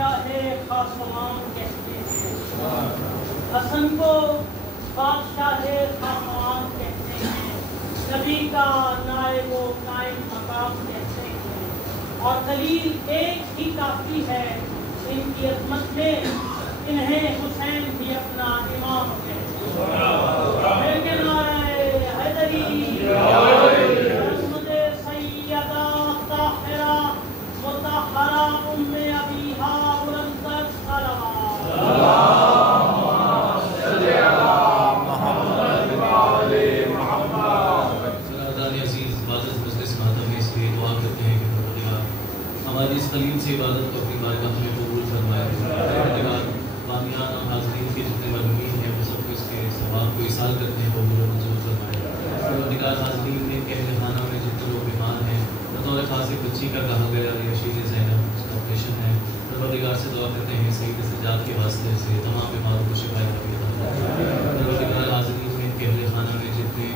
بادشاہ خاصمان کہتے ہیں، حسن کو بادشاہ خاصمان کہتے ہیں، نبی کا نائب و قائم مقام کہتے ہیں، اور خلیل ایک ہی کافی ہے ان کی عظمت میں، انہیں حسین بھی اپنا امام کہتے ہیں۔ لیکن نعرہ حیدری رحمت سیدہ طاہرہ مطہرہ ام ابیہا بلند الصلوات۔ اللہم صلی علی محمد وآل محمد۔ سرکار عزیز عبادت مجلس ماتم میں اس لیے دعا کرتے ہیں کہ پروردگار ہماری اس قلیل سے عبادت کو اپنی بارگاہ میں قبول فرمائے۔ پروردگار بامیان اور حاضرین کے جتنے مدعوین ہیں وہ سب کو اس کے ثواب کو ایصال کرتے ہیں، قبول و منظور فرمائے۔ پروردگار حاضرین میں اہل خانہ میں جتنے لوگ بیمار ہیں، بطور خاص ایک بچی کا کہا گیا یا شیر زینب اس کا آپریشن ہے، پروردگار سے دعا کرتے ہیں سید سجاد کے واسطے سے تمام بیماروں کو شفا عطا فرمائے۔ پروردگار حاضرین میں اہل خانہ میں جتنے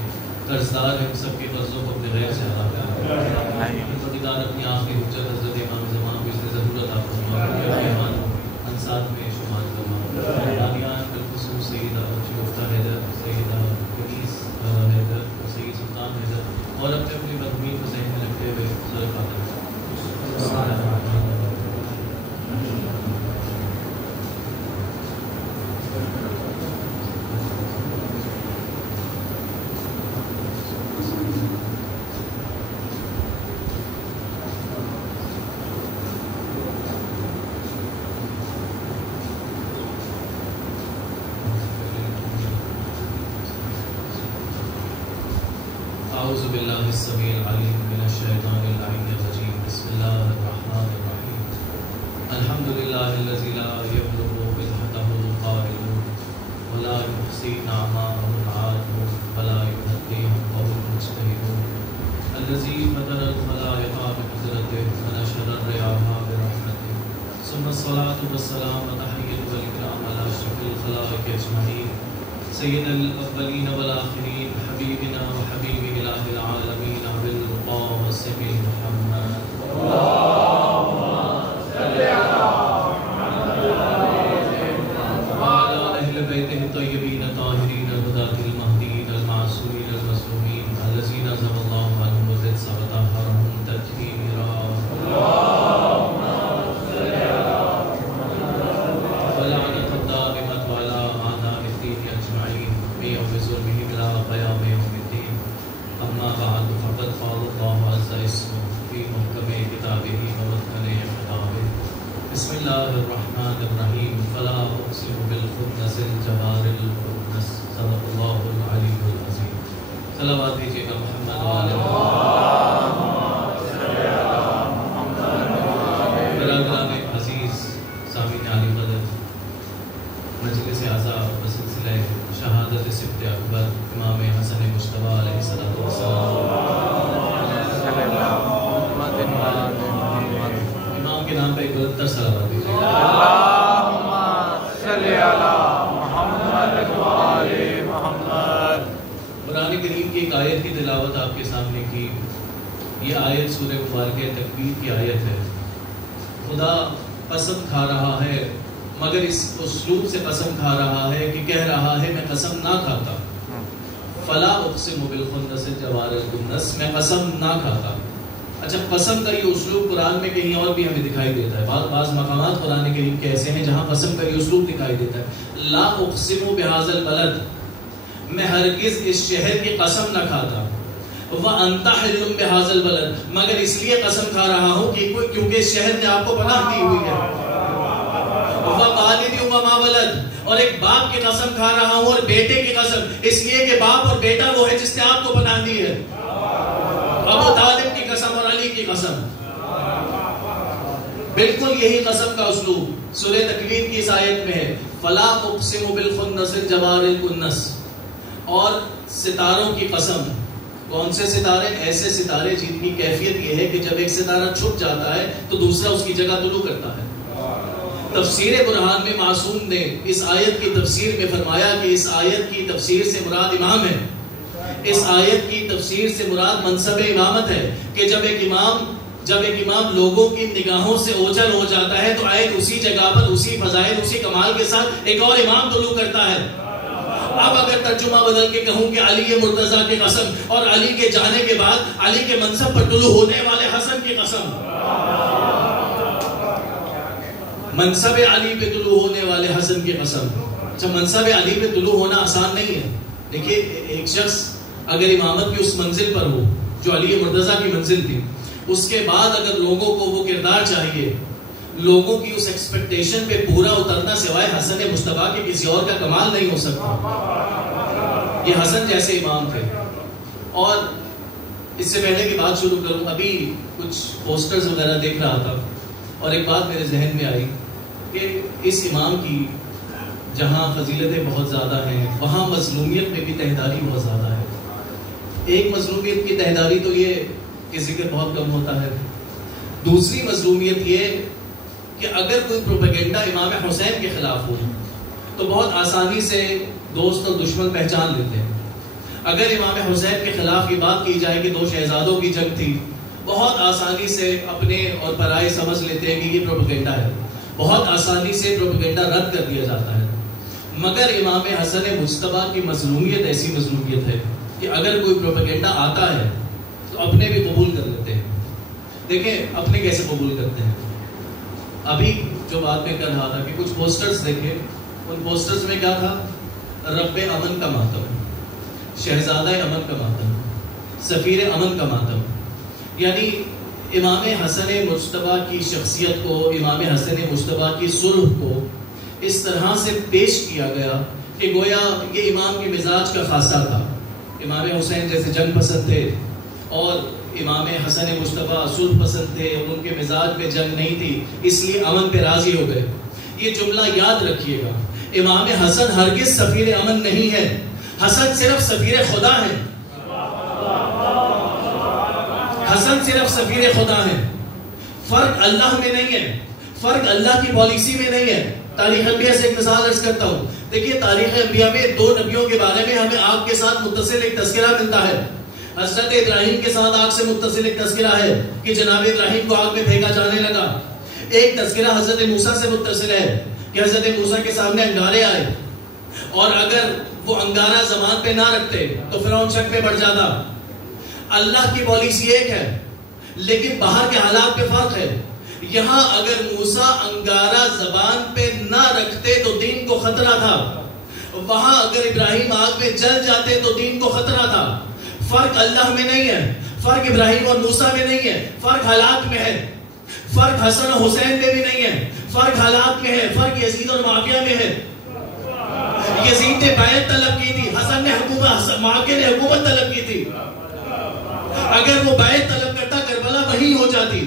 قرضدار ہیں سب کے قرضوں کو اپنے غیر سے ادا کریں۔ پروردگار اپنی آخری حجت حضرت امام زمان کو اس نے ضرورت عطا فرمائے، انصار میں شمار فرمائے۔ بامیان بالخصوص سیدہ شگفتہ حیدر، سیدہ کنیز حیدر، سید سلطان حیدر اور اپنے اپنے مدعوین کو ذہن میں رکھتے ہوئے سورہ فاتحہ۔ اعوذ باللہ السمیع العلیم من الشیطان اللعین الرجیم، بسم اللہ الرحمن الرحیم۔ الحمدللہ الذی لا یبلغ مدحتہ القائلون ولا یحصی نعماءہ العالمون ولا یحصیہ المجتہدون، الذی فطر الخلائق بقدرتہ ونشر الریاح برحمتہ، ثم الصلاة والسلام وتحیۃ والاکرام علی اشرف الخلائق اجمعین، سید الاولین والآخرین، حبیبنا وحبیب الہ العالمین بالقاسم محمد۔ اللہم صلی علی محمد وعلی اہل بیتہ الطیبین الطاہرین الہداۃ المہدیین المعصومین المظلومین الذین عصم اللہ عنہم وزد وطہرہم تطہیرا۔ اللہم صلی علی محمد ولعنۃ الدائمۃ علی اعداء الدین اجمعین بیوم ظلمہم الی قیام یوم الدین۔ اما بعد فقد قال اللہ عز اسمہ فی محکم کتابہ ومتقن خطابہ، بسم اللہ الرحمن الرحیم، فلا اقسم بالخنس الجوار الکنس، صدق اللہ العلی العظیم۔ صلوات دیجیے گا محمد وآل محمد۔ برادران عزیز، سامعین عالی قدر، مجلس اعزا بسلسلہ شہادت سبت اکبر امام حسن مجتبیٰ علیہ الصلوۃ والسلام، امام کے نام پہ ایک بلندر صلوات دیجیے گا۔ اللہم صلی علی محمد وآل محمد۔ قرآن کریم کی ایک آیت کی تلاوت آپ کے سامنے کی، یہ آیت سورہ مبارکہ تکویر کی آیت ہے۔ خدا قسم کھا رہا ہے، مگر اس اسلوب سے قسم کھا رہا ہے کہ کہہ رہا ہے میں قسم نہ کھاتا، فلا اقسم بالخنس الجوار الکنس، میں قسم نہ کھاتا۔ اچھا، قسم کا یہ اسلوب قرآن میں کہیں اور بھی ہمیں دکھائی دیتا ہے، بعض مقامات قرآن کریم کے ایسے ہیں جہاں قسم کا یہ اسلوب دکھائی دیتا ہے۔ لا اقسم بہذا البلد، میں ہرگز اس شہر کی قسم نہ کھاتا، وانت حل بہذا البلد، مگر اس لیے قسم کھا رہا ہوں کیونکہ اس شہر نے آپ کو پناہ دی ہوئی ہے، ووالد وما ولد، اور ایک باپ کی قسم کھا رہا ہوں اور بیٹے کی قسم، اس لیے کہ باپ اور بیٹا وہ ہے جس نے آپ کو پناہ دی ہے، ابو طالب کی قسم اور علی کی قسم، بالکل یہی قسم کا اسلوب سورہ تکویر کی اس آیت میں ہے۔ فلا اقسم بالخنس الجوار الکنس، اور ستاروں کی قسم۔ کون سے ستارے؟ ایسے ستارے جن کی کیفیت یہ ہے کہ جب ایک ستارہ چھپ جاتا ہے تو دوسرا اس کی جگہ طلوع کرتا ہے۔ تفسیر برہان میں معصوم نے اس آیت کی تفسیر میں فرمایا کہ اس آیت کی تفسیر سے مراد امام ہے، اس آیت کی تفسیر سے مراد منصب امامت ہے، کہ جب ایک امام جب ایک امام لوگوں کی نگاہوں سے اوجھل ہو جاتا ہے تو آیت اسی جگہ پر اسی فضائل اسی کمال کے ساتھ ایک اور امام طلوع کرتا ہے. اب اگر ترجمہ بدل کے کہوں کہ علی مرتضیٰ کی قسم اور علی کے جانے کے بعد علی کے منصب پر طلوع ہونے والے حسن کی قسم. منصب علی پہ طلوع ہونے والے حسن کی قسم. اچھا منصب علی پہ طلوع ہونا آسان نہیں ہے. دیکھیے ایک شخص اگر امامت کی اس منزل پر ہو جو علی مرتضیٰ کی منزل تھی, اس کے بعد اگر لوگوں کو وہ کردار چاہیے, لوگوں کی اس ایکسپیکٹیشن پہ پورا اترنا سوائے حسن مصطفیٰ کے کسی اور کا کمال نہیں ہو سکتا. یہ حسن جیسے امام تھے. اور اس سے پہلے کی بات شروع کروں, ابھی کچھ پوسٹرز وغیرہ دیکھ رہا تھا اور ایک بات میرے ذہن میں آئی کہ اس امام کی جہاں فضیلتیں بہت زیادہ ہیں وہاں مظلومیت میں بھی تہداری بہت زیادہ ہے. ایک مظلومیت کی تہداری تو یہ کہ ذکر بہت کم ہوتا ہے. دوسری مظلومیت یہ کہ اگر کوئی پروپیگنڈا امام حسین کے خلاف ہو تو بہت آسانی سے دوست اور دشمن پہچان لیتے ہیں. اگر امام حسین کے خلاف یہ بات کی جائے کہ دو شہزادوں کی جنگ تھی, بہت آسانی سے اپنے اور پرائے سمجھ لیتے ہیں کہ یہ پروپیگنڈا ہے. بہت آسانی سے پروپیگنڈا رد کر دیا جاتا ہے. مگر امام حسن مجتبیٰ کی مظلومیت ایسی مظلومیت ہے کہ اگر کوئی پروپیگنڈا آتا ہے تو اپنے بھی قبول کر لیتے ہیں. دیکھیں اپنے کیسے قبول کرتے ہیں. ابھی جو بات میں کر رہا تھا کہ کچھ پوسٹرز دیکھے, ان پوسٹرز میں کیا تھا, رب امن کا ماتم, شہزادہ امن کا ماتم, سفیر امن کا ماتم. یعنی امام حسن مجتبیٰ کی شخصیت کو, امام حسن مجتبیٰ کی صلح کو اس طرح سے پیش کیا گیا کہ گویا یہ امام کے مزاج کا خاصہ تھا. امام حسین جیسے جنگ پسند تھے اور امام حسن مجتبیٰ صلح پسند تھے اور ان کے مزاج میں جنگ نہیں تھی, اس لیے امن پہ راضی ہو گئے. یہ جملہ یاد رکھیے گا, امام حسن ہرگز سفیر امن نہیں ہے. حسن صرف سفیر خدا ہے. حسن صرف سفیر خدا ہے. فرق اللہ میں نہیں ہے, فرق اللہ کی پالیسی میں نہیں ہے. تاریخ انبیاء سے ایک مثال عرض کرتا ہوں. دیکھیے تاریخ انبیاء میں دو نبیوں کے بارے میں ہمیں آگ کے ساتھ متصل ایک تذکرہ ملتا ہے. حضرت ابراہیم کے ساتھ آگ سے متصل ایک تذکرہ ہے کہ جناب ابراہیم کو آگ میں پھینکا جانے لگا. ایک تذکرہ حضرت موسیٰ سے متصل ہے کہ حضرت موسیٰ کے سامنے انگارے آئے اور اگر وہ انگارہ زبان پہ نہ رکھتے تو فرعون شک پہ بڑھ جاتا. اللہ کی پالیسی ایک ہے لیکن باہر کے حالات پہ فرق ہے. یہاں اگر موسیٰ انگارہ زبان پہ نہ رکھتے تو دین کو خطرہ تھا, وہاں اگر ابراہیم آگ میں جل جاتے تو دین کو خطرہ تھا. فرق اللہ میں نہیں ہے, فرق ابراہیم اور موسیٰ میں نہیں ہے, فرق حالات میں ہے. فرق حسن و حسین میں بھی نہیں ہے, فرق حالات میں ہے. فرق یزید اور معاویہ میں ہے. یزید نے بیعت طلب کی تھی, حسن نے حکومت, معاویہ نے حکومت طلب کی تھی. اگر وہ بیعت طلب کرتا کربلا وہی ہو جاتی.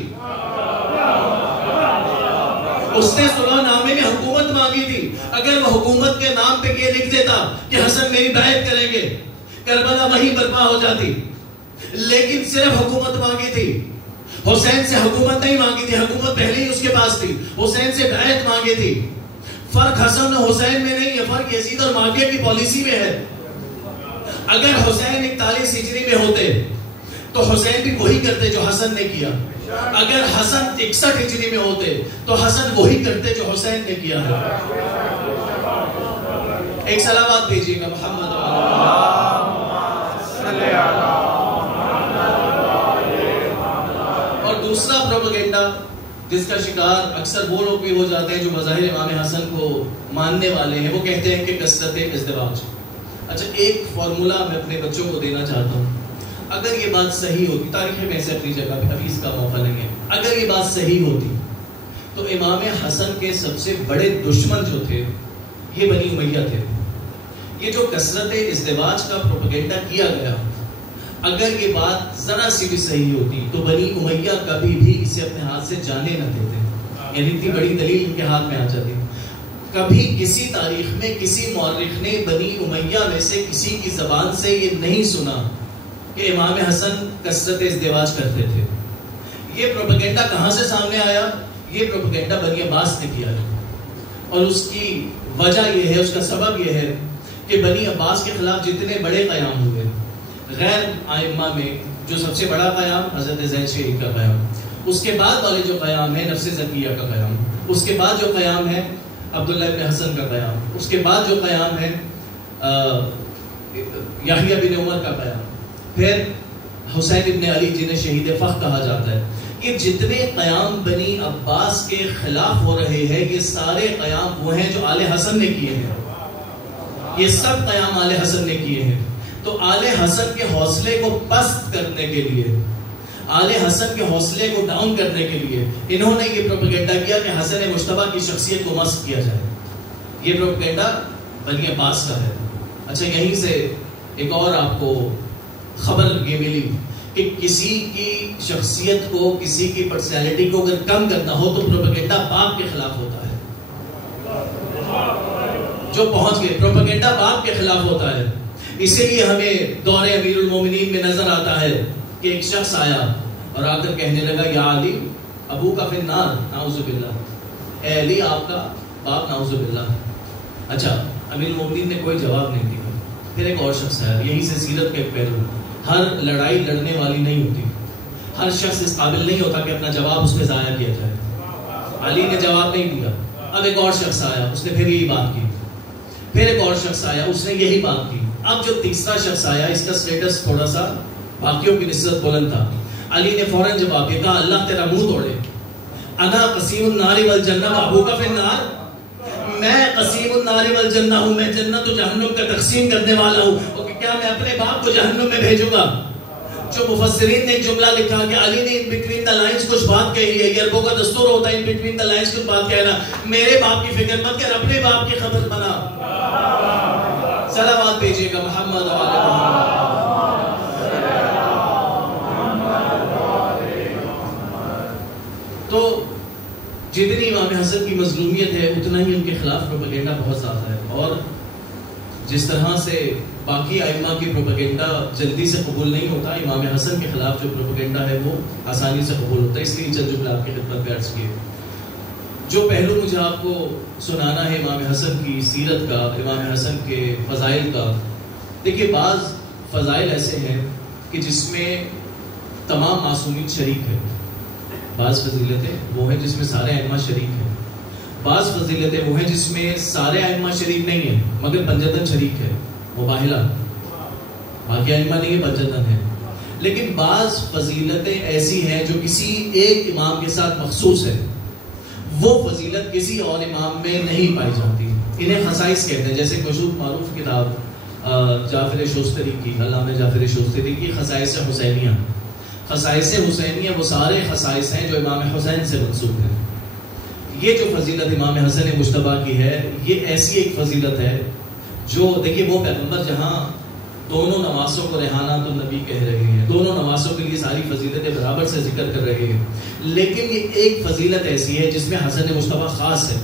اس نے صلح نامے میں حکومت مانگی تھی, اگر وہ حکومت کے نام پہ یہ لکھ دیتا کہ حسن میری بیعت کریں گے, کربلا وہی برپا ہو جاتی. لیکن صرف حکومت مانگی تھی, حسین سے حکومت نہیں مانگی تھی, حکومت پہلے ہی اس کے پاس تھی. حسین سے بیعت مانگی تھی. فرق حسن و حسین میں نہیں ہے, فرق یزید اور معاویہ کی پالیسی میں ہے. اگر حسین 41 ہجری میں ہوتے تو حسین بھی وہی کرتے جو حسن نے کیا. اگر حسن 61 ہجری میں ہوتے تو حسن وہی کرتے جو حسین نے کیا ہے. ایک سلامات بھیجیے گا محمد. اور دوسرا پروپیگنڈا جس کا شکار اکثر وہ لوگ بھی ہو جاتے ہیں جو مظاہر امام حسن کو ماننے والے ہیں, وہ کہتے ہیں کہ کثرت ازدواج. اچھا ایک فارمولا میں اپنے بچوں کو دینا چاہتا ہوں. اگر یہ بات صحیح ہوتی, تاریخ میں سے اپنی جگہ پہ ابھی اس کا موقع نہیں ہے, اگر یہ بات صحیح ہوتی تو امام حسن کے سب سے بڑے دشمن جو تھے یہ بنی امیہ تھے. یہ جو کثرت ازدواج کا پروپیگنڈا کیا گیا, اگر یہ بات ذرا سی بھی صحیح ہوتی تو بنی امیہ کبھی بھی اسے اپنے ہاتھ سے جانے نہ دیتے. یعنی اتنی بڑی دلیل ان کے ہاتھ میں آ جاتی. کبھی کسی تاریخ میں کسی مورخ نے بنی امیہ میں سے کسی کی زبان سے یہ نہیں سنا کہ امام حسن کثرت ازدواج کرتے تھے. یہ پروپیگنڈا کہاں سے سامنے آیا؟ یہ پروپیگنڈا بنی عباس نے کیا ہے. اور اس کی وجہ یہ ہے, اس کا سبب یہ ہے کہ بنی عباس کے خلاف جتنے بڑے قیام ہوئے غیر آئمہ میں, جو سب سے بڑا قیام حضرت زید شریف کا قیام, اس کے بعد والے جو قیام ہے نفس زکیہ کا قیام، اس کے بعد جو قیام ہے عبداللہ ابن حسن کا قیام، اس کے بعد جو قیام ہے یحییٰ بن عمر کا قیام، پھر حسین ابن علی جنہیں شہید فخر کہا جاتا ہے. یہ جتنے قیام بنی عباس کے خلاف ہو رہے ہیں یہ سارے قیام وہ ہیں جو آل حسن نے کیے ہیں. یہ سب قیام آل حسن نے کیے ہیں. تو آل حسن کے حوصلے کو پست کرنے کے لیے، آل حسن کے حوصلے کو ڈاؤن کرنے کے لیے انہوں نے یہ پروپیگنڈا کیا کہ حسن مجتبیٰ کی شخصیت کو مسخ کیا جائے. یہ پروپیگنڈا بنی عباس کا ہے. اچھا، یہیں سے ایک اور آپ کو خبر یہ ملی کہ کسی کی شخصیت کو، کسی کی پرسنالٹی کو اگر کم کرنا ہو تو پروپیگنڈا باپ کے خلاف ہوتا ہے. جو پہنچ گئے پروپیگنڈا باپ کے خلاف ہوتا ہے. اسی لیے ہمیں دور امیر المومنین میں نظر آتا ہے کہ ایک شخص آیا اور آ کر کہنے لگا یا علی ابو کا فی النار، نعوذ باللہ، اے علی آپ کا باپ نعوذ باللہ. اچھا، امیر المومنین نے کوئی جواب نہیں دیا. پھر ایک اور شخص آیا. یہیں سے سیرت کا ایک پہلو، ہر لڑائی لڑنے والی نہیں ہوتی. ہر شخص اس قابل نہیں ہوتا کہ اپنا جواب اس پہ ضائع کیا جائے. علی نے جواب نہیں دیا. اب ایک اور شخص آیا، اس نے پھر یہی بات کی. پھر ایک اور شخص آیا، اس نے یہی بات کی. اب جو تیسرا شخص آیا اس کا سٹیٹس تھوڑا سا باقیوں کی نسبت بلند تھا. علی نے فوراً جواب دیا، کہا اللہ تیرا منہ توڑے، انا قسیم النار والجنہ وابو کا فی النار، میں قسیم النار والجنہ ہوں، میں جنت و جہنم کا تقسیم کرنے والا ہوں. کیا میں اپنے باپ کو جہنم میں بھیجوں گا؟ جو مفسرین نے جملہ لکھا کہ علی نے ان بٹوین دا لائنز کچھ بات کہی ہے. یہ عربوں کا دستور ہوتا ہے ان بٹوین دا لائنز کچھ بات کہنا. میرے باپ کی فکر مت کر، اپنے باپ کی خبر بنا. صلوات بھیجیے گا محمد و آل محمد. تو جتنی امام حسن کی مظلومیت ہے اتنا ہی ان کے خلاف پروپیگنڈا بہت زیادہ ہے. اور جس طرح سے باقی ائمہ کی پروپیگنڈا جلدی سے قبول نہیں ہوتا، امام حسن کے خلاف جو پروپیگنڈا ہے وہ آسانی سے قبول ہوتا ہے. اس لیے چند جملے آپ کی خدمت میں عرض کیے. جو پہلو مجھے آپ کو سنانا ہے امام حسن کی سیرت کا، امام حسن کے فضائل کا. دیکھیے، بعض فضائل ایسے ہیں کہ جس میں تمام معصومین شریک ہیں. بعض فضیلتیں وہ ہیں جس میں سارے ائمہ شریک ہیں. بعض فضیلتیں وہ ہیں جس میں سارے ائمہ شریک نہیں ہیں مگر پنجتن شریک ہے، مباہلہ. باقی ائمہ نہیں ہے، پنجتن ہے. لیکن بعض فضیلتیں ایسی ہیں جو کسی ایک امام کے ساتھ مخصوص ہے، وہ فضیلت کسی اور امام میں نہیں پائی جاتی. انہیں خصائص کہتے ہیں. جیسے مشہور معروف کتاب جعفر شوستری کی، علامہ جعفر شوستری کی خصائص حسینیہ. خصائص حسینیہ وہ سارے خصائص ہیں جو امام حسین سے منسوب ہیں. یہ جو فضیلت امام حسن مجتبیٰ کی ہے یہ ایسی ایک فضیلت ہے جو، دیکھیے، وہ پیغمبر جہاں دونوں نمازوں کو ریحانۃ النبی کہہ رہے ہیں، دونوں نمازوں کے لیے ساری فضیلتیں برابر سے ذکر کر رہے ہیں، لیکن یہ ایک فضیلت ایسی ہے جس میں حسن مجتبیٰ خاص ہے،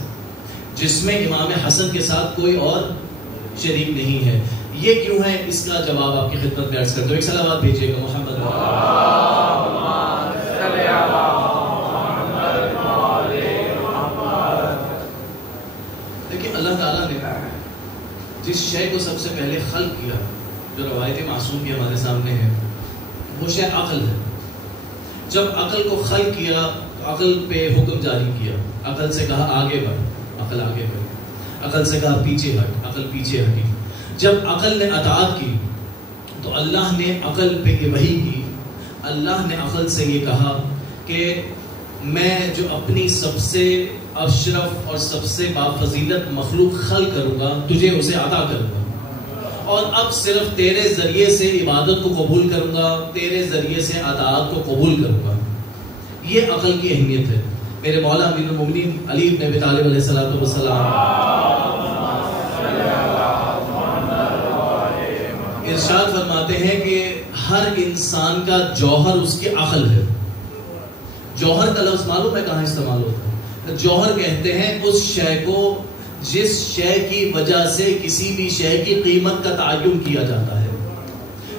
جس میں امام حسن کے ساتھ کوئی اور شریک نہیں ہے. یہ کیوں ہے اس کا جواب آپ کی خدمت میں عرض کرتا ہوں. ایک صلوات بھیجیے گا محمد. دیکھیے، اللہ تعالیٰ نے جس شے کو سب سے پہلے خلق کیا، جو روایت معصوم کی ہمارے سامنے ہے، وہ شے عقل ہے. جب عقل کو خلق کیا تو عقل پہ حکم جاری کیا. عقل سے کہا آگے بڑھ، عقل آگے بڑھ. عقل سے کہا پیچھے ہٹ، عقل پیچھے ہٹی. جب عقل نے اطاعت کی تو اللہ نے عقل پہ یہ وحی کی. اللہ نے عقل سے یہ کہا کہ میں جو اپنی سب سے اشرف اور سب سے بافضیلت مخلوق خلق کروں گا تجھے اسے عطا کروں گا، اور اب صرف تیرے ذریعے سے عبادت کو قبول کروں گا، تیرے ذریعے سے اطاعت کو قبول کروں گا. یہ عقل کی اہمیت ہے. میرے مولا امیر المومنین علی بن ابی طالب علیہ الصلوۃ والسلام ارشاد فرماتے ہیں کہ ہر انسان کا جوہر اس کی عقل ہے. جوہر کا لفظ معلوم ہے کہاں استعمال ہوتا ہے؟ جوہر کہتے ہیں اس شے کو جس شے کی وجہ سے کسی بھی شے کی قیمت کا تعین کیا جاتا ہے.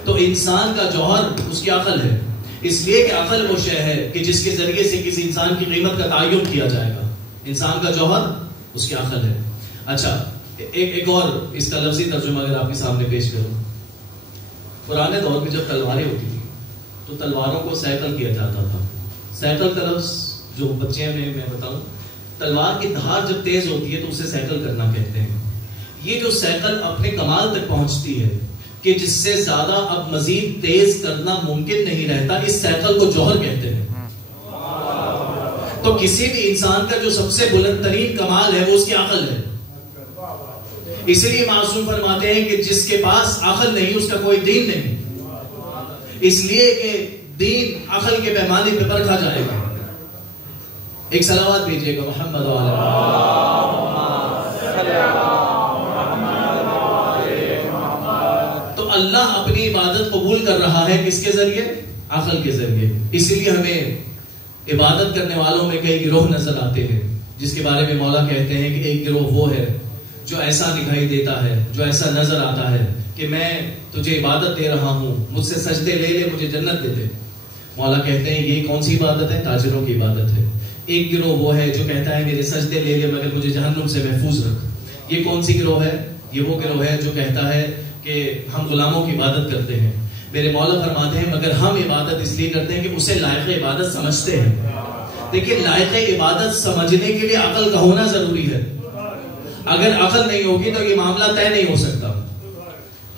تو انسان کا جوہر اس کی عقل ہے، اس لیے کہ عقل وہ شے ہے کہ جس کے ذریعے سے کسی انسان کی قیمت کا تعین کیا جائے گا. انسان کا جوہر اس کی عقل ہے. اچھا، ایک اور اس کا لفظی ترجمہ اگر آپ کے سامنے پیش کروں. پرانے دور میں جب تلواریں ہوتی تھی تو تلواروں کو سیکل کیا جاتا تھا. سائیکل کا لفظ جو بچے میں بتاؤں، تلوار کی دھار جب تیز ہوتی ہے تو اسے سائیکل کرنا کہتے ہیں. یہ جو سائیکل اپنے کمال تک پہنچتی ہے کہ جس سے زیادہ اب مزید تیز کرنا ممکن نہیں رہتا، اس سائیکل کو جوہر کہتے ہیں. تو کسی بھی انسان کا جو سب سے بلند ترین کمال ہے وہ اس کی عقل ہے. اس لیے معصوم فرماتے ہیں کہ جس کے پاس عقل نہیں اس کا کوئی دین نہیں، اس لیے کہ دین عقل کے پیمانے پہ پرکھا جائے گا. ایک صلوات بھیجیے گا محمد تو اللہ اپنی عبادت قبول کر رہا ہے کس کے ذریعے؟ عقل کے ذریعے. اسی لیے ہمیں عبادت کرنے والوں میں کئی گروہ نظر آتے ہیں جس کے بارے میں مولا کہتے ہیں کہ ایک گروہ وہ ہے جو ایسا دکھائی دیتا ہے، جو ایسا نظر آتا ہے کہ میں تجھے عبادت دے رہا ہوں، مجھ سے سجدے لے لے، مجھے جنت دے دے. مولا کہتے ہیں یہ کون سی عبادت ہے؟ تاجروں کی عبادت ہے. ایک گروہ وہ ہے جو کہتا ہے میرے سجدے لے لے مگر مجھے جہنم سے محفوظ رکھ. یہ کون سی گروہ ہے؟ یہ وہ گروہ ہے جو کہتا ہے کہ ہم غلاموں کی عبادت کرتے ہیں. میرے مولا فرماتے ہیں مگر ہم عبادت اس لیے کرتے ہیں کہ اسے لائق عبادت سمجھتے ہیں. دیکھیں لائق عبادت سمجھنے کے لیے عقل کا ہونا ضروری ہے. اگر عقل نہیں ہوگی تو یہ معاملہ طے نہیں ہو سکتا.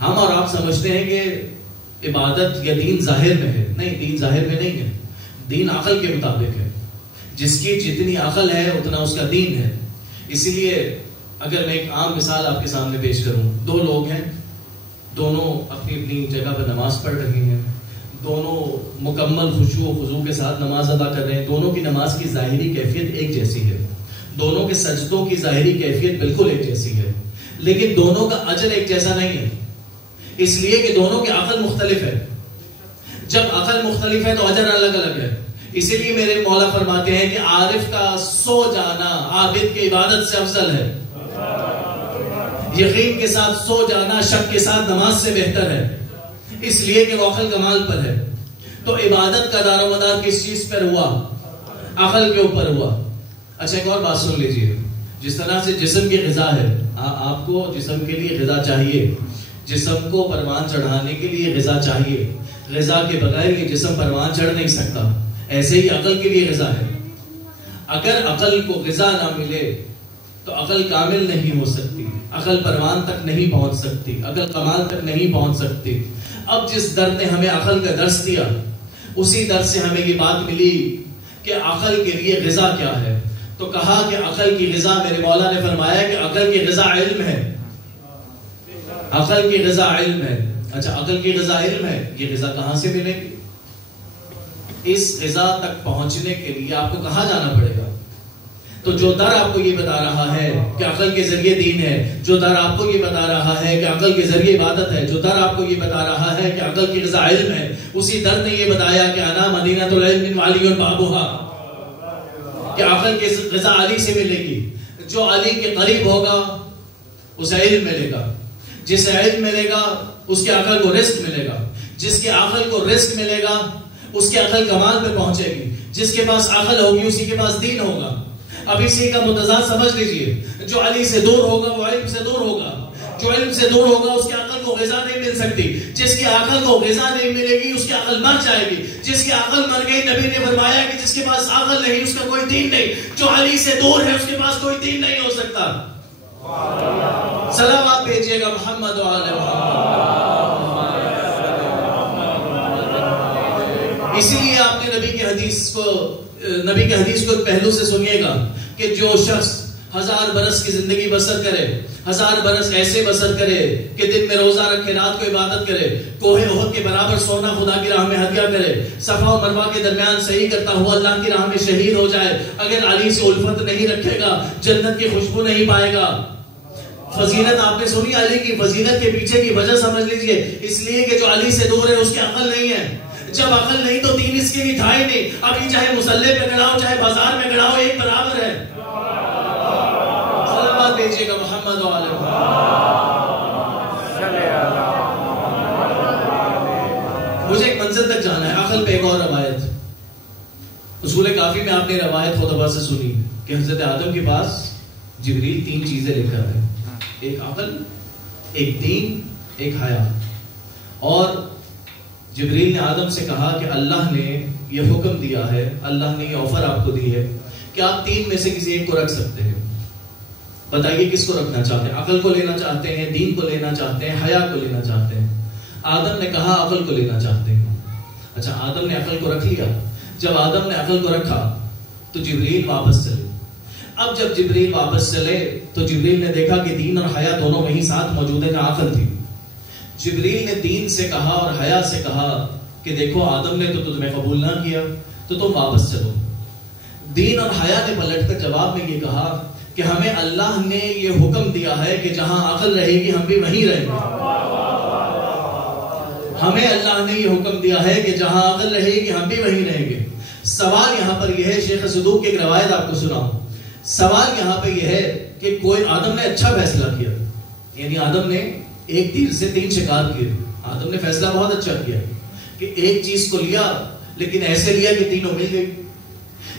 ہم اور آپ سمجھتے ہیں کہ عبادت یا دین ظاہر میں ہے. نہیں، دین ظاہر میں نہیں ہے، دین عقل کے مطابق ہے. جس کی جتنی عقل ہے اتنا اس کا دین ہے. اسی لیے اگر میں ایک عام مثال آپ کے سامنے پیش کروں، دو لوگ ہیں، دونوں اپنی اپنی جگہ پر نماز پڑھ رہے ہیں، دونوں مکمل خشوع و خضوع کے ساتھ نماز ادا کر رہے ہیں. دونوں کی نماز کی ظاہری کیفیت ایک جیسی ہے، دونوں کے سجدوں کی ظاہری کیفیت بالکل ایک جیسی ہے، لیکن دونوں کا اجر ایک جیسا نہیں ہے. اس لیے کہ دونوں کی عقل مختلف ہے. جب عقل مختلف ہے تو اجر الگ الگ ہے. اسی لیے میرے مولا فرماتے ہیں کہ عارف کا سو جانا عابد کی عبادت سے افضل ہے. یقین کے ساتھ سو جانا شک کے ساتھ نماز سے بہتر ہے، اس لیے کہ وہ عقل کمال پر ہے. تو عبادت کا دار و مدار کس چیز پر ہوا؟ عقل کے اوپر ہوا. اچھا ایک اور بات سن لیجیے. جس طرح سے جسم کی غذا ہے، آپ کو جسم کے لیے غذا چاہیے، جسم کو پروان چڑھانے کے لیے غذا چاہیے. غذا کے بغیر یہ جسم پروان چڑھ نہیں سکتا. ایسے ہی عقل کے لیے غذا ہے. اگر عقل کو غذا نہ ملے تو عقل کامل نہیں ہو سکتی، عقل پروان تک نہیں پہنچ سکتی، عقل کمال تک نہیں پہنچ سکتی. اب جس در نے ہمیں عقل کا درس دیا، اسی در سے ہمیں یہ بات ملی کہ عقل کے لیے غذا کیا ہے. تو کہا کہ عقل کی غذا، میرے مولا نے فرمایا کہ عقل کی غذا علم ہے. عقل کی غذا علم ہے. اچھا عقل کی غذا علم ہے، یہ غذا کہاں سے ملے گی؟ اس غذا تک پہنچنے کے لیے آپ کو کہاں جانا پڑے گا؟ تو جو در آپ کو یہ بتا رہا ہے کہ عقل کے ذریعے دین ہے، جو در آپ کو یہ بتا رہا ہے کہ عقل کے ذریعے عبادت ہے، جو در آپ کو یہ بتا رہا ہے کہ عقل کی غذا علم ہے، اسی در نے یہ بتایا کہ انا مدینۃ العلم وعلی بابھا، کہ عقل کی غذا علی سے ملے گی. جو علی کے قریب ہوگا اسے علم ملے گا، جسے علم ملے گا اس کے عقل کو رزق ملے گا، جس کے عقل کو رزق ملے گا اس کی عقل کمال پہ پہنچے گی. جس کے پاس عقل ہوگی اسی کے پاس دین ہوگا. اب اسی کا متضاد سمجھ لیجئے. جو علی سے دور ہوگا وہ علم سے دور ہوگا، جو علم سے دور ہوگا اس کی عقل کو غذا نہیں مل سکتی. جس کی عقل کو غذا نہیں ملے گی اس کی عقل مر جائے گی. جس کی عقل مر گئی، نبی نے فرمایا کہ جس کے پاس عقل نہیں اس کا کوئی دین نہیں. جو علی سے دور ہے اس کے پاس کوئی دین نہیں ہو سکتا. صلوات بھیجیے گا محمد وعلی محمد. اسی لیے آپ نے نبی کے حدیث کو پہلو سے سنیے گا کہ جو شخص 1000 برس کی زندگی بسر کرے، 1000 برس ایسے بسر کرے کہ دن میں روزہ رکھے، رات کو عبادت کرے، کوہ احد کے برابر سونا خدا کی راہ میں ہدیہ کرے، صفا و مروہ کے درمیان صحیح کرتا ہوا اللہ کی راہ میں شہید ہو جائے، اگر علی سے الفت نہیں رکھے گا جنت کی خوشبو نہیں پائے گا. فضیلت آپ نے سنی علی کی، فضیلت کے پیچھے کی وجہ سمجھ لیجئے. اس لیے کہ جو علی سے دور ہے اس کی عقل نہیں ہے. جب عقل نہیں تو دین اس کے لیے تھا ہی نہیں. ابھی چاہے مصلی پہ کھڑا ہو چاہے بازار میں کھڑا ہو ایک برابر ہے. صلوات بھیجیے گا محمد وعلی مجھے ایک منزل تک جانا ہے. عقل پہ ایک اور روایت اصول کافی میں آپ نے روایت خطبہ سے سنی کہ حضرت آدم کے پاس جبریل 3 چیزیں لے کر آئے، ایک عقل، ایک دین، ایک حیا. اور جبریل نے آدم سے کہا کہ اللہ نے یہ حکم دیا ہے، اللہ نے یہ آفر آپ کو دی ہے کہ آپ تین میں سے کسی ایک کو رکھ سکتے ہیں. بتائیے کس کو رکھنا چاہتے ہیں؟ عقل کو لینا چاہتے ہیں، دین کو لینا چاہتے ہیں، حیا کو لینا چاہتے ہیں؟ آدم نے کہا عقل کو لینا چاہتے ہیں. اچھا آدم نے عقل کو رکھ لیا. جب آدم نے عقل کو رکھا تو جبریل واپس چلے. اب جب جبریل واپس چلے تو جبریل نے دیکھا کہ دین اور حیا دونوں وہیں ساتھ موجود ہیں جہاں عقل تھی. جبریل نے دین سے کہا اور حیا سے کہا کہ دیکھو آدم نے تو تمہیں قبول نہ کیا تو تم واپس چلو. دین اور حیا نے پلٹ کر جواب میں یہ کہا کہ ہمیں اللہ نے یہ حکم دیا ہے کہ جہاں عقل رہے گی ہم بھی وہیں رہیں گے. ہمیں اللہ نے یہ حکم دیا ہے کہ جہاں عقل رہے گی ہم بھی وہیں رہیں گے. سوال یہاں پر یہ ہے، شیخ صدوق کی ایک روایت آپ کو سناؤں. سوال یہاں پہ یہ ہے کہ کوئی آدم نے اچھا فیصلہ کیا، یعنی آدم نے ایک تیر سے تین شکار کیے. آدم نے فیصلہ بہت اچھا کیا کہ ایک چیز کو لیا لیکن ایسے لیا کہ تینوں مل گئی.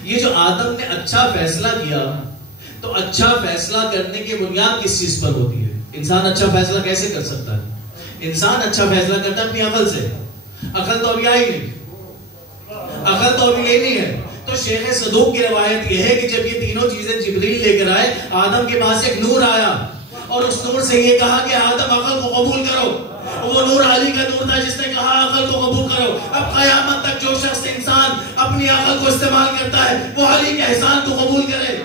یہ جو آدم نے اچھا فیصلہ کیا، تو اچھا فیصلہ کرنے کی بنیاد کس چیز پر ہوتی ہے؟ انسان اچھا فیصلہ کیسے کر سکتا ہے؟ انسان اچھا فیصلہ کرتا ہے اپنی عقل سے. عقل تو ابھی آئی نہیں، عقل تو ابھی لینی ہے. تو شیخ صدوق کی روایت یہ ہے کہ جب یہ تینوں چیزیں جبریل لے کر آئے، آدم کے پاس ایک نور آیا اور اس نور سے یہ کہا کہ آدم عقل کو قبول کرو. وہ نور علی کا نور تھا جس نے کہا عقل کو قبول کرو. اب قیامت تک جو شخص انسان اپنی عقل کو استعمال کرتا ہے وہ علی کے احسان کو قبول کرے.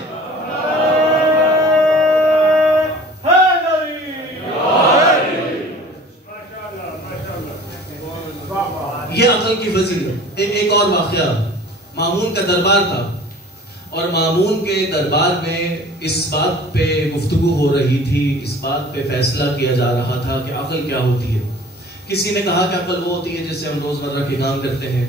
یہ عقل کی فضیلت. ایک اور واقعہ، مامون کا دربار تھا اور مامون کے دربار میں اس بات پہ گفتگو ہو رہی تھی، اس بات پہ فیصلہ کیا جا رہا تھا کہ عقل کیا ہوتی ہے. کسی نے کہا کہ عقل وہ ہوتی ہے جس سے ہم روزمرہ کے کام کرتے ہیں.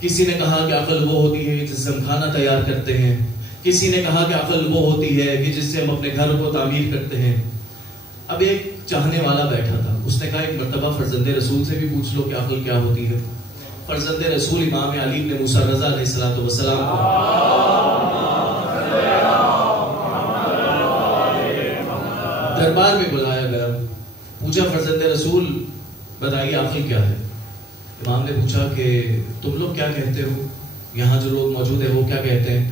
کسی نے کہا کہ عقل وہ ہوتی ہے جس سے ہم کھانا تیار کرتے ہیں. کسی نے کہا کہ عقل وہ ہوتی ہے کہ جس سے ہم اپنے گھر کو تعمیر کرتے ہیں. اب ایک چاہنے والا بیٹھا تھا، اس نے کہا ایک مرتبہ فرزند رسول سے بھی پوچھ لو کہ عقل کیا ہوتی ہے. فرزند رسول امام علی بن موسیٰ رضا علیہ السلام کو دربار میں بلایا گیا. پوچھا فرزند رسول بتائیے عقل کیا ہے؟ امام نے پوچھا کہ تم لوگ کیا کہتے ہو، یہاں جو لوگ موجود ہیں وہ کیا کہتے ہیں؟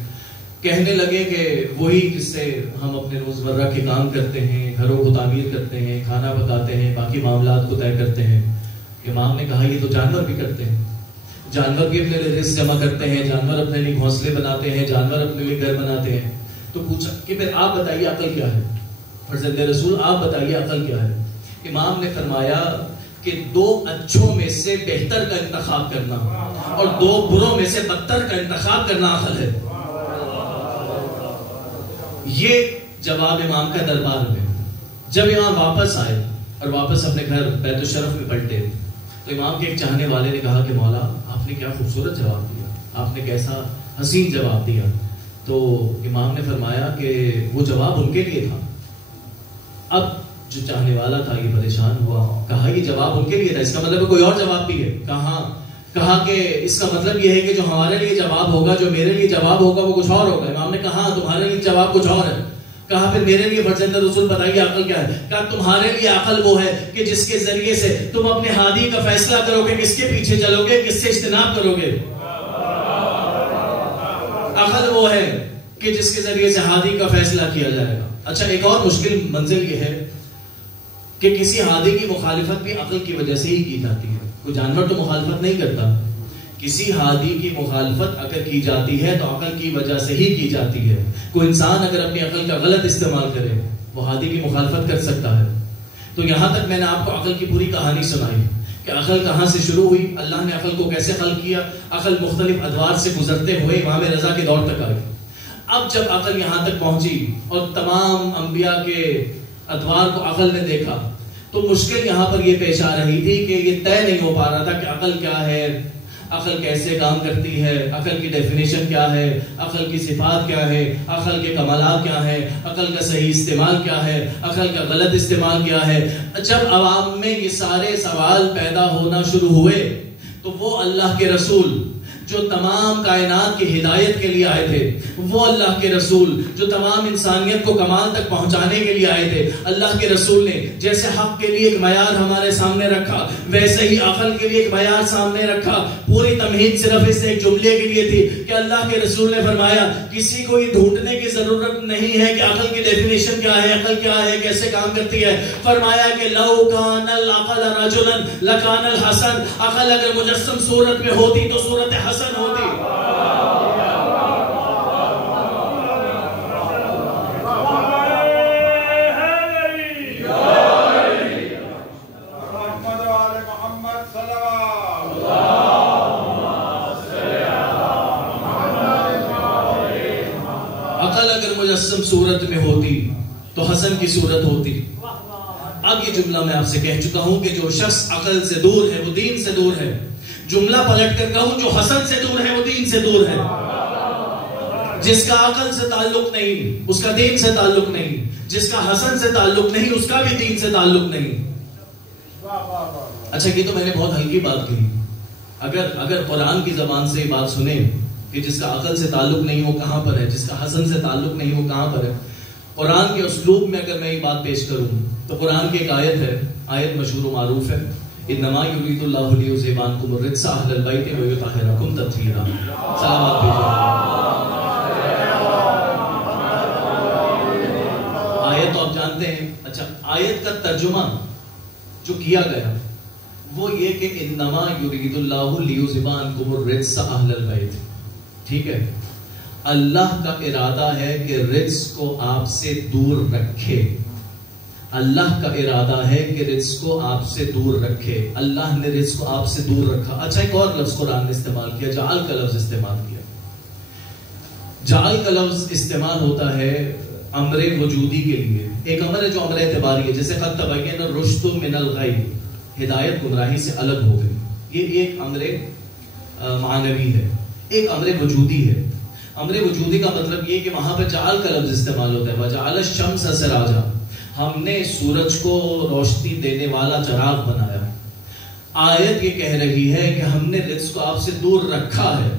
کہنے لگے کہ وہی جس سے ہم اپنے روزمرہ کے کام کرتے ہیں، گھروں کو تعمیر کرتے ہیں، کھانا پکاتے ہیں، باقی معاملات کو طے کرتے ہیں. امام نے کہا یہ تو جانور بھی کرتے ہیں. جانور بھی اپنے لیے رزق جمع کرتے ہیں، جانور اپنے لیے گھونسلے بناتے ہیں، جانور اپنے لیے گھر بناتے ہیں. تو پوچھا کہ پھر آپ بتائیے عقل کیا ہے؟ فرزند رسول آپ بتائیے عقل کیا ہے؟ امام نے فرمایا کہ دو اچھوں میں سے بہتر کا انتخاب کرنا اور دو بروں میں سے بدتر کا انتخاب کرنا عقل ہے. یہ جواب امام کا دربار میں. جب امام واپس آئے اور واپس اپنے گھر بیت الشرف میں پلٹے تو امام کے ایک چاہنے والے نے کہا کہ مولا آپ نے کیا خوبصورت جواب دیا، آپ نے کیسا حسین جواب دیا. تو امام نے فرمایا کہ وہ جواب ان کے لیے تھا. اب جو چاہنے والا تھا یہ پریشان ہوا، کہا یہ جواب ان کے لیے تھا، اس کا مطلب کوئی اور جواب بھی ہے. کہا کہ اس کا مطلب یہ ہے کہ جو ہمارے لیے جواب ہوگا، جو میرے لیے جواب ہوگا وہ کچھ اور ہوگا. امام نے کہا تمہارے لیے جواب کچھ اور ہے. کہا پھر میرے لیے فرزند رسول بتائیے عقل کیا ہے؟ کہا تمہارے لیے عقل وہ ہے کہ جس کے ذریعے سے تم اپنے ہادی کا فیصلہ کرو گے، کس کے پیچھے چلو گے، کس سے اجتناب کرو گے. عقل وہ ہے کہ جس کے ذریعے سے ہادی کا فیصلہ کیا جائے گا. اچھا ایک اور مشکل منزل یہ ہے کہ کسی ہادی کی مخالفت بھی عقل کی وجہ سے ہی کی جاتی ہے. کوئی جانور تو مخالفت نہیں کرتا. کسی ہادی کی مخالفت اگر کی جاتی ہے تو عقل کی وجہ سے ہی کی جاتی ہے. کوئی انسان اگر اپنی عقل کا غلط استعمال کرے وہ ہادی کی مخالفت کر سکتا ہے. تو یہاں تک میں نے آپ کو عقل کی پوری کہانی سنائی کہ عقل کہاں سے شروع ہوئی، اللہ نے عقل کو کیسے خلق کیا. عقل مختلف ادوار سے گزرتے ہوئے امام رضا کے دور تک آئی. اب جب عقل یہاں تک پہنچی اور تمام انبیاء کے ادوار کو عقل نے دیکھا تو مشکل یہاں پر یہ پیش آ رہی تھی کہ یہ طے نہیں ہو پا رہا تھا کہ عقل کیا ہے، عقل کیسے کام کرتی ہے، عقل کی ڈیفینیشن کیا ہے، عقل کی صفات کیا ہے، عقل کے کمالات کیا ہے، عقل کا صحیح استعمال کیا ہے، عقل کا غلط استعمال کیا ہے. جب عوام میں یہ سارے سوال پیدا ہونا شروع ہوئے تو وہ اللہ کے رسول جو تمام کائنات کی ہدایت کے لیے آئے تھے، وہ اللہ کے رسول جو تمام انسانیت کو کمال تک پہنچانے کے لیے آئے تھے، اللہ کے رسول نے جیسے حق کے لیے ایک معیار ہمارے سامنے رکھا، ویسے ہی عقل کے لیے ایک معیار سامنے رکھا۔ پوری تمہید صرف اس ایک جملے کے لیے تھی کہ اللہ کے رسول نے فرمایا کسی کو یہ ڈھونڈنے کی ضرورت نہیں ہے کہ عقل کی ڈیفینیشن کیا ہے، عقل کیا ہے، کیسے کام کرتی ہے۔ فرمایا کہ لو کان العقل رجلا لکان الحسن، عقل اگر مجسم صورت میں ہوتی تو صورت حسن ہوتی۔ عقل اگر مجسم صورت میں ہوتی تو حسن کی صورت ہوتی۔ اب یہ جملہ میں آپ سے کہہ چکا ہوں کہ جو شخص عقل سے دور ہے وہ دین سے دور ہے۔ جملہ پلٹ کر کہوں جو حسن سے دور ہے وہ دین سے دور ہے۔ جس کا عقل سے تعلق نہیں اس کا دین سے تعلق نہیں، جس کا حسن سے تعلق نہیں اس کا بھی دین سے تعلق نہیں۔ اچھا یہ تو میں نے بہت ہلکی بات کہی۔ اگر قرآن کی زبان سے یہ بات سنیں کہ جس کا عقل سے تعلق نہیں وہ کہاں پر ہے، جس کا حسن سے تعلق نہیں وہ کہاں پر ہے، قرآن کے اسلوب میں اگر میں یہ بات پیش کروں تو قرآن کی ایک آیت ہے، آیت مشہور و معروف ہے، انما یرید اللہ لیذھب عنکم الرجس اہل البیت ویطہرکم تطہیرا۔ سلامات بھیجو۔ آیت تو آپ جانتے ہیں۔ اچھا آیت کا ترجمہ جو کیا گیا وہ یہ کہ انما یرید اللہ لیذھب عنکم الرجس اہل البیت، ٹھیک ہے، اللہ کا ارادہ ہے کہ رجس کو آپ سے دور رکھے۔ اللہ کا ارادہ ہے کہ رجس کو آپ سے دور رکھے۔ اللہ نے رجس کو آپ سے دور رکھا۔ اچھا ایک اور لفظ قرآن نے استعمال کیا، جعل کا لفظ استعمال کیا۔ جعل کا لفظ استعمال ہوتا ہے امر وجودی کے لیے۔ ایک امر ہے جو امر اعتباری ہے، جیسے قد تبین الرشد من الغی، ہدایت گمراہی سے الگ ہو گئی، یہ ایک امر معنوی ہے۔ ایک امر وجودی ہے۔ امر وجودی کا مطلب یہ کہ وہاں پہ جعل کا لفظ استعمال ہوتا ہے، وجعل الشمس سراجا، ہم نے سورج کو روشنی دینے والا چراغ بنایا۔ آیت یہ کہہ رہی ہے کہ ہم نے رزق کو آپ سے دور رکھا ہے۔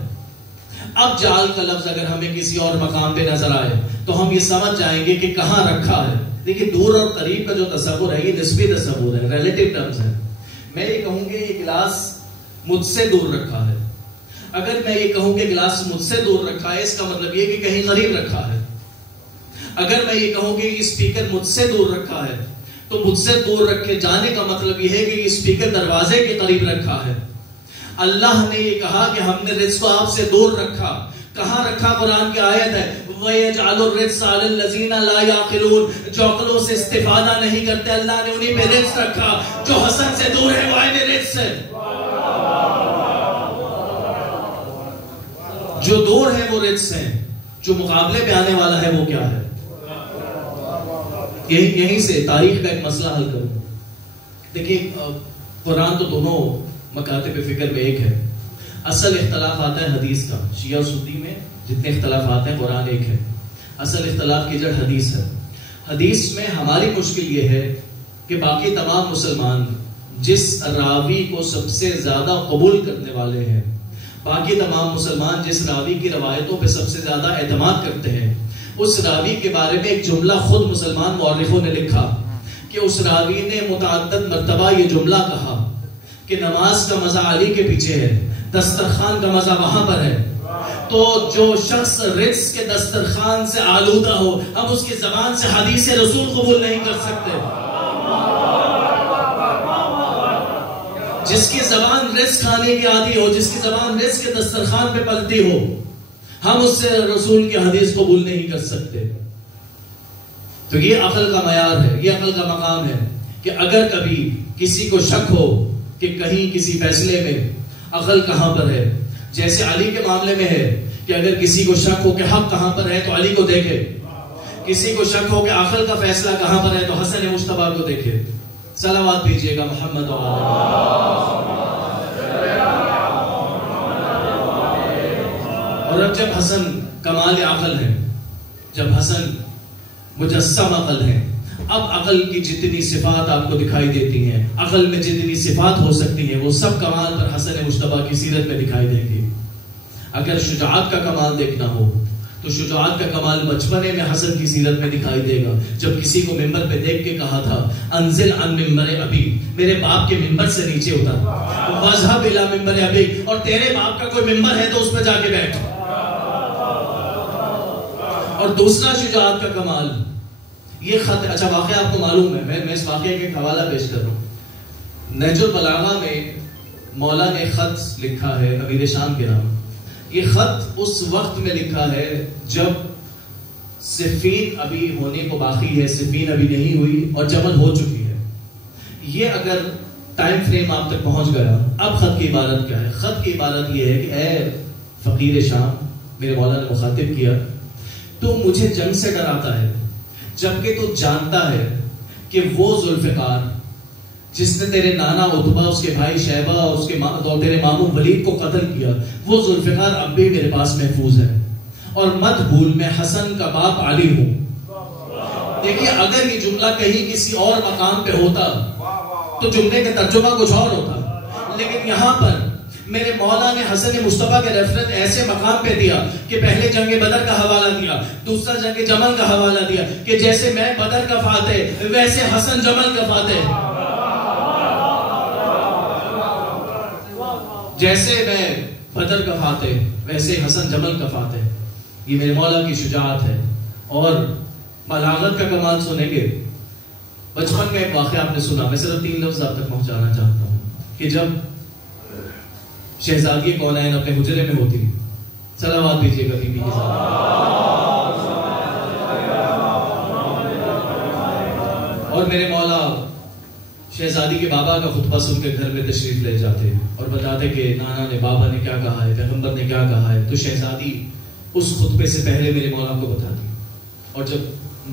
اب جعل کا لفظ اگر ہمیں کسی اور مقام پہ نظر آئے تو ہم یہ سمجھ جائیں گے کہ کہاں رکھا ہے۔ دیکھیں دور اور قریب کا جو تصور ہے یہ نسبی تصور ہے، ریلیٹیو ٹرمز ہے۔ میں یہ کہوں کہ یہ گلاس مجھ سے دور رکھا ہے، اگر میں یہ کہوں کہ گلاس مجھ سے دور رکھا ہے اس کا مطلب یہ کہ کہیں قریب رکھا ہے۔ اگر میں یہ کہوں کہ یہ اسپیکر مجھ سے دور رکھا ہے تو مجھ سے دور رکھے جانے کا مطلب یہ ہے کہ یہ اسپیکر دروازے کے قریب رکھا ہے۔ اللہ نے یہ کہا کہ ہم نے رزق کو آپ سے دور رکھا۔ کہاں رکھا؟ قرآن کی آیت ہے وَيَجْعَلُ الرِّجْسَ عَلَى الَّذِينَ لَا يَعْقِلُونَ، جو عقلوں سے استفادہ نہیں کرتے اللہ نے انہیں پہ رزق رکھا۔ جو حسن سے دور ہے وہ عین رزق ہے، جو دور ہے وہ رزق ہے، جو مقابلے پہ آنے والا ہے وہ کیا ہے؟ یہیں سے تاریخ کا ایک مسئلہ حل کروں۔ دیکھیں قرآن تو دونوں مکاتب فکر میں ایک ہے، اصل اختلاف آتا ہے حدیث کا۔ شیعہ و سنی میں جتنے اختلافات ہیں قرآن ایک ہے، اصل اختلاف کی جڑ حدیث ہے۔ حدیث میں ہماری مشکل یہ ہے کہ باقی تمام مسلمان جس راوی کو سب سے زیادہ قبول کرنے والے ہیں، باقی تمام مسلمان جس راوی کی روایتوں پہ سب سے زیادہ اعتماد کرتے ہیں، اس راوی کے بارے میں ایک جملہ خود مسلمان مورخوں نے لکھا کہ اس راوی نے متعدد مرتبہ یہ جملہ کہا کہ نماز کا مزہ علی کے پیچھے ہے، دسترخوان کا مزہ وہاں پر ہے۔ تو جو شخص رزق کے دسترخوان سے آلودہ ہو ہم اس کی زبان سے حدیث رسول قبول نہیں کر سکتے۔ جس کی زبان رزق کھانے کی عادی ہو، جس کی زبان رزق کے دسترخوان پہ پلتی ہو، ہم اس سے رسول کی حدیث قبول نہیں کر سکتے۔ تو یہ عقل کا معیار ہے، یہ عقل کا مقام ہے کہ اگر کبھی کسی کو شک ہو کہ کہیں کسی فیصلے میں عقل کہاں پر ہے، جیسے علی کے معاملے میں ہے کہ اگر کسی کو شک ہو کہ حق کہاں پر ہے تو علی کو دیکھے، کسی کو شک ہو کہ عقل کا فیصلہ کہاں پر ہے تو حسن مجتبیٰ کو دیکھے۔ صلوات بھیجیے گا محمد اور اب جب حسن کمال عقل ہے، جب حسن مجسم عقل ہے، اب عقل کی جتنی صفات آپ کو دکھائی دیتی ہیں، عقل میں جتنی صفات ہو سکتی ہیں وہ سب کمال پر حسن مجتبیٰ کی سیرت میں دکھائی دیں گی۔ اگر شجاعت کا کمال دیکھنا ہو تو شجاعت کا کمال بچپنے میں حسن کی سیرت میں دکھائی دے گا، جب کسی کو ممبر پہ دیکھ کے کہا تھا انزل عن ممبر ابی، میرے باپ کے ممبر سے نیچے اتر، وذهب الی ممبر ابی، اور تیرے باپ کا کوئی ممبر ہے تو اس پہ جا کے بیٹھ۔ اور دوسرا شجاعت کا کمال یہ خط، اچھا واقعہ آپ کو معلوم ہے، میں اس واقعے کے حوالہ پیش کر رہا ہوں۔ نہج البلاغہ میں مولا نے خط لکھا ہے امیر شام کے نام۔ یہ خط اس وقت میں لکھا ہے جب صفین ابھی ہونے کو باقی ہے، صفین ابھی نہیں ہوئی اور جمل ہو چکی ہے۔ یہ اگر ٹائم فریم آپ تک پہنچ گیا، اب خط کی عبارت کیا ہے؟ خط کی عبارت یہ ہے کہ اے فقیر شام، میرے مولا نے مخاطب کیا، تو مجھے جنگ سے ڈراتا ہے جبکہ تو جانتا ہے کہ وہ ذوالفقار جس نے تیرے نانا عتبہ، اس کے بھائی شیبہ اور اس کے تیرے ماموں ولید کو قتل کیا، وہ ذوالفقار اب بھی میرے پاس محفوظ ہے، اور مت بھول میں حسن کا باپ علی ہوں۔ دیکھیے اگر یہ جملہ کہیں کسی اور مقام پہ ہوتا تو جملے کا ترجمہ کچھ اور ہوتا، لیکن یہاں پر میرے مولا نے حسن مصطفیٰ کے ریفرنس ایسے مقام پہ دیا کہ پہلے جنگ بدر کا حوالہ دیا، دوسرا جنگ جمل کا حوالہ دیا کہ جیسے میں بدر کا فاتح ویسے حسن جمل کا فاتح، جیسے میں بدر کا فاتح ویسے حسن جمل کا فاتح۔ یہ میرے مولا کی شجاعت ہے۔ اور بلاغت کا کمال سنیں گے، بچپن کا ایک واقعہ آپ نے سنا، میں صرف 3 لفظ آپ تک پہنچانا چاہتا ہوں کہ جب شہزادی کونین اپنے حجرے میں ہوتی، صلوات بھیجیے گا بی بی کے ساتھ، اور میرے مولا شہزادی کے بابا کا خطبہ سن کے گھر میں تشریف لے جاتے اور بتاتے کہ نانا نے، بابا نے کیا کہا ہے، پیغمبر نے کیا کہا ہے، تو شہزادی اس خطبے سے پہلے میرے مولا کو بتاتی، اور جب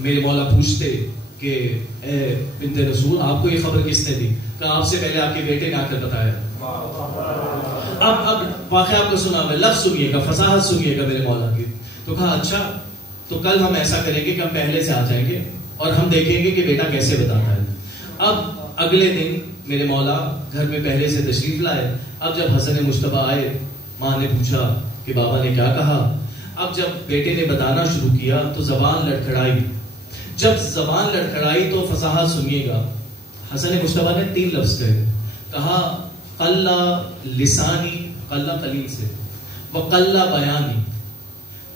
میرے مولا پوچھتے کہ اے بنت رسول آپ کو یہ خبر کس نے دی، کہا آپ سے پہلے آپ کے بیٹے نے آ کر بتایا۔ اب واقعہ آپ کو سنا، میں لفظ سنیے گا، فصاحت سنیے گا میرے مولا کی۔ تو کہا اچھا تو کل ہم ایسا کریں گے کہ ہم پہلے سے آ جائیں گے اور ہم دیکھیں گے کہ بیٹا کیسے بتاتا ہے۔ اب اگلے دن میرے مولا گھر میں پہلے سے تشریف لائے۔ اب جب حسن مجتبیٰ آئے، ماں نے پوچھا کہ بابا نے کیا کہا۔ اب جب بیٹے نے بتانا شروع کیا تو زبان لڑکھڑائی، جب زبان لڑکھڑائی تو فصاحت سنیے گا۔ حسن مجتبیٰ نے 3 لفظ کہے، کہا قلّا لسانی، قلّا قلیل سے، وقلّا بیانی،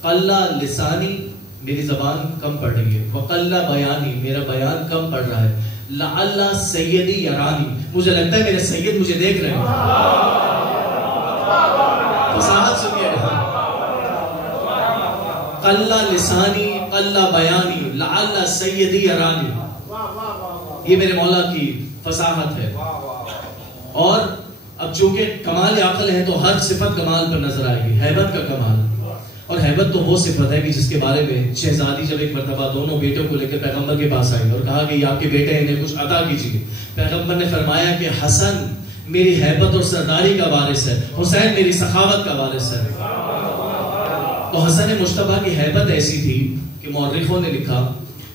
قلّا لسانی میری زبان کم پڑ رہی ہے، وقلّا بیانی میرا بیان کم پڑ رہا ہے، لعل سیدی یرانی مجھے لگتا ہے میرے سید مجھے دیکھ رہے ہیں۔ فصاحت سنیے گا، قلّا لسانی قلّا بیانی لعل سیدی یرانی، یہ میرے مولا کی فصاحت ہے۔ اور اب چونکہ کمال عقل ہے تو ہر صفت کمال پر نظر آئے گی، ہیبت کا کمال، اور ہیبت تو وہ صفت ہے کہ جس کے بارے میں شہزادی جب ایک مرتبہ دونوں بیٹوں کو لے کر پیغمبر کے پاس آئی اور کہا کہ یہ آپ کے بیٹے ہیں، انہیں کچھ عطا کیجیے، پیغمبر نے فرمایا کہ حسن میری ہیبت اور سرداری کا وارث ہے، حسین میری سخاوت کا وارث ہے۔ تو حسن مجتبیٰ کی ہیبت ایسی تھی کہ مورخوں نے لکھا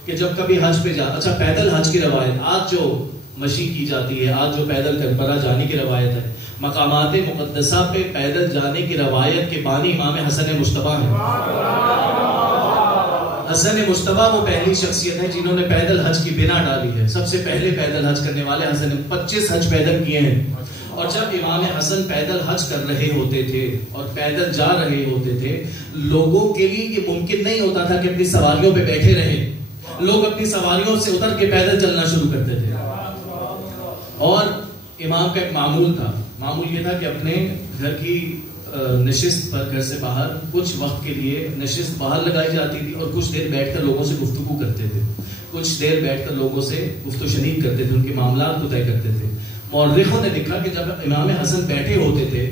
کہ جب کبھی حج پہ اچھا پیدل حج کی روایت، آج جو مشی کی جاتی ہے، آج جو پیدل کربلا جانے کی روایت ہے، مقامات مقدسہ پہ پیدل جانے کی روایت کے بانی امام حسن مجتبیٰ ہیں۔ حسن مجتبیٰ وہ پہلی شخصیت ہے جنہوں نے پیدل حج کی بنا ڈالی ہے، سب سے پہلے پیدل حج کرنے والے حسن، 25 حج پیدل کیے ہیں۔ اور جب امام حسن پیدل حج کر رہے ہوتے تھے اور پیدل جا رہے ہوتے تھے، لوگوں کے لیے یہ ممکن نہیں ہوتا تھا کہ اپنی سواریوں پہ بیٹھے رہیں، لوگ اپنی سواریوں سے اتر کے پیدل چلنا شروع کرتے تھے۔ اور امام کا ایک معمول تھا، معمول یہ تھا کہ اپنے گھر کی نشست پر، گھر سے باہر کچھ وقت کے لیے نشست باہر لگائی جاتی تھی اور کچھ دیر بیٹھ کر لوگوں سے گفتگو کرتے تھے، کچھ دیر بیٹھ کر لوگوں سے گفت و شنید کرتے تھے، ان کے معاملات کو طے کرتے تھے۔ مورخوں نے لکھا کہ جب امام حسن بیٹھے ہوتے تھے،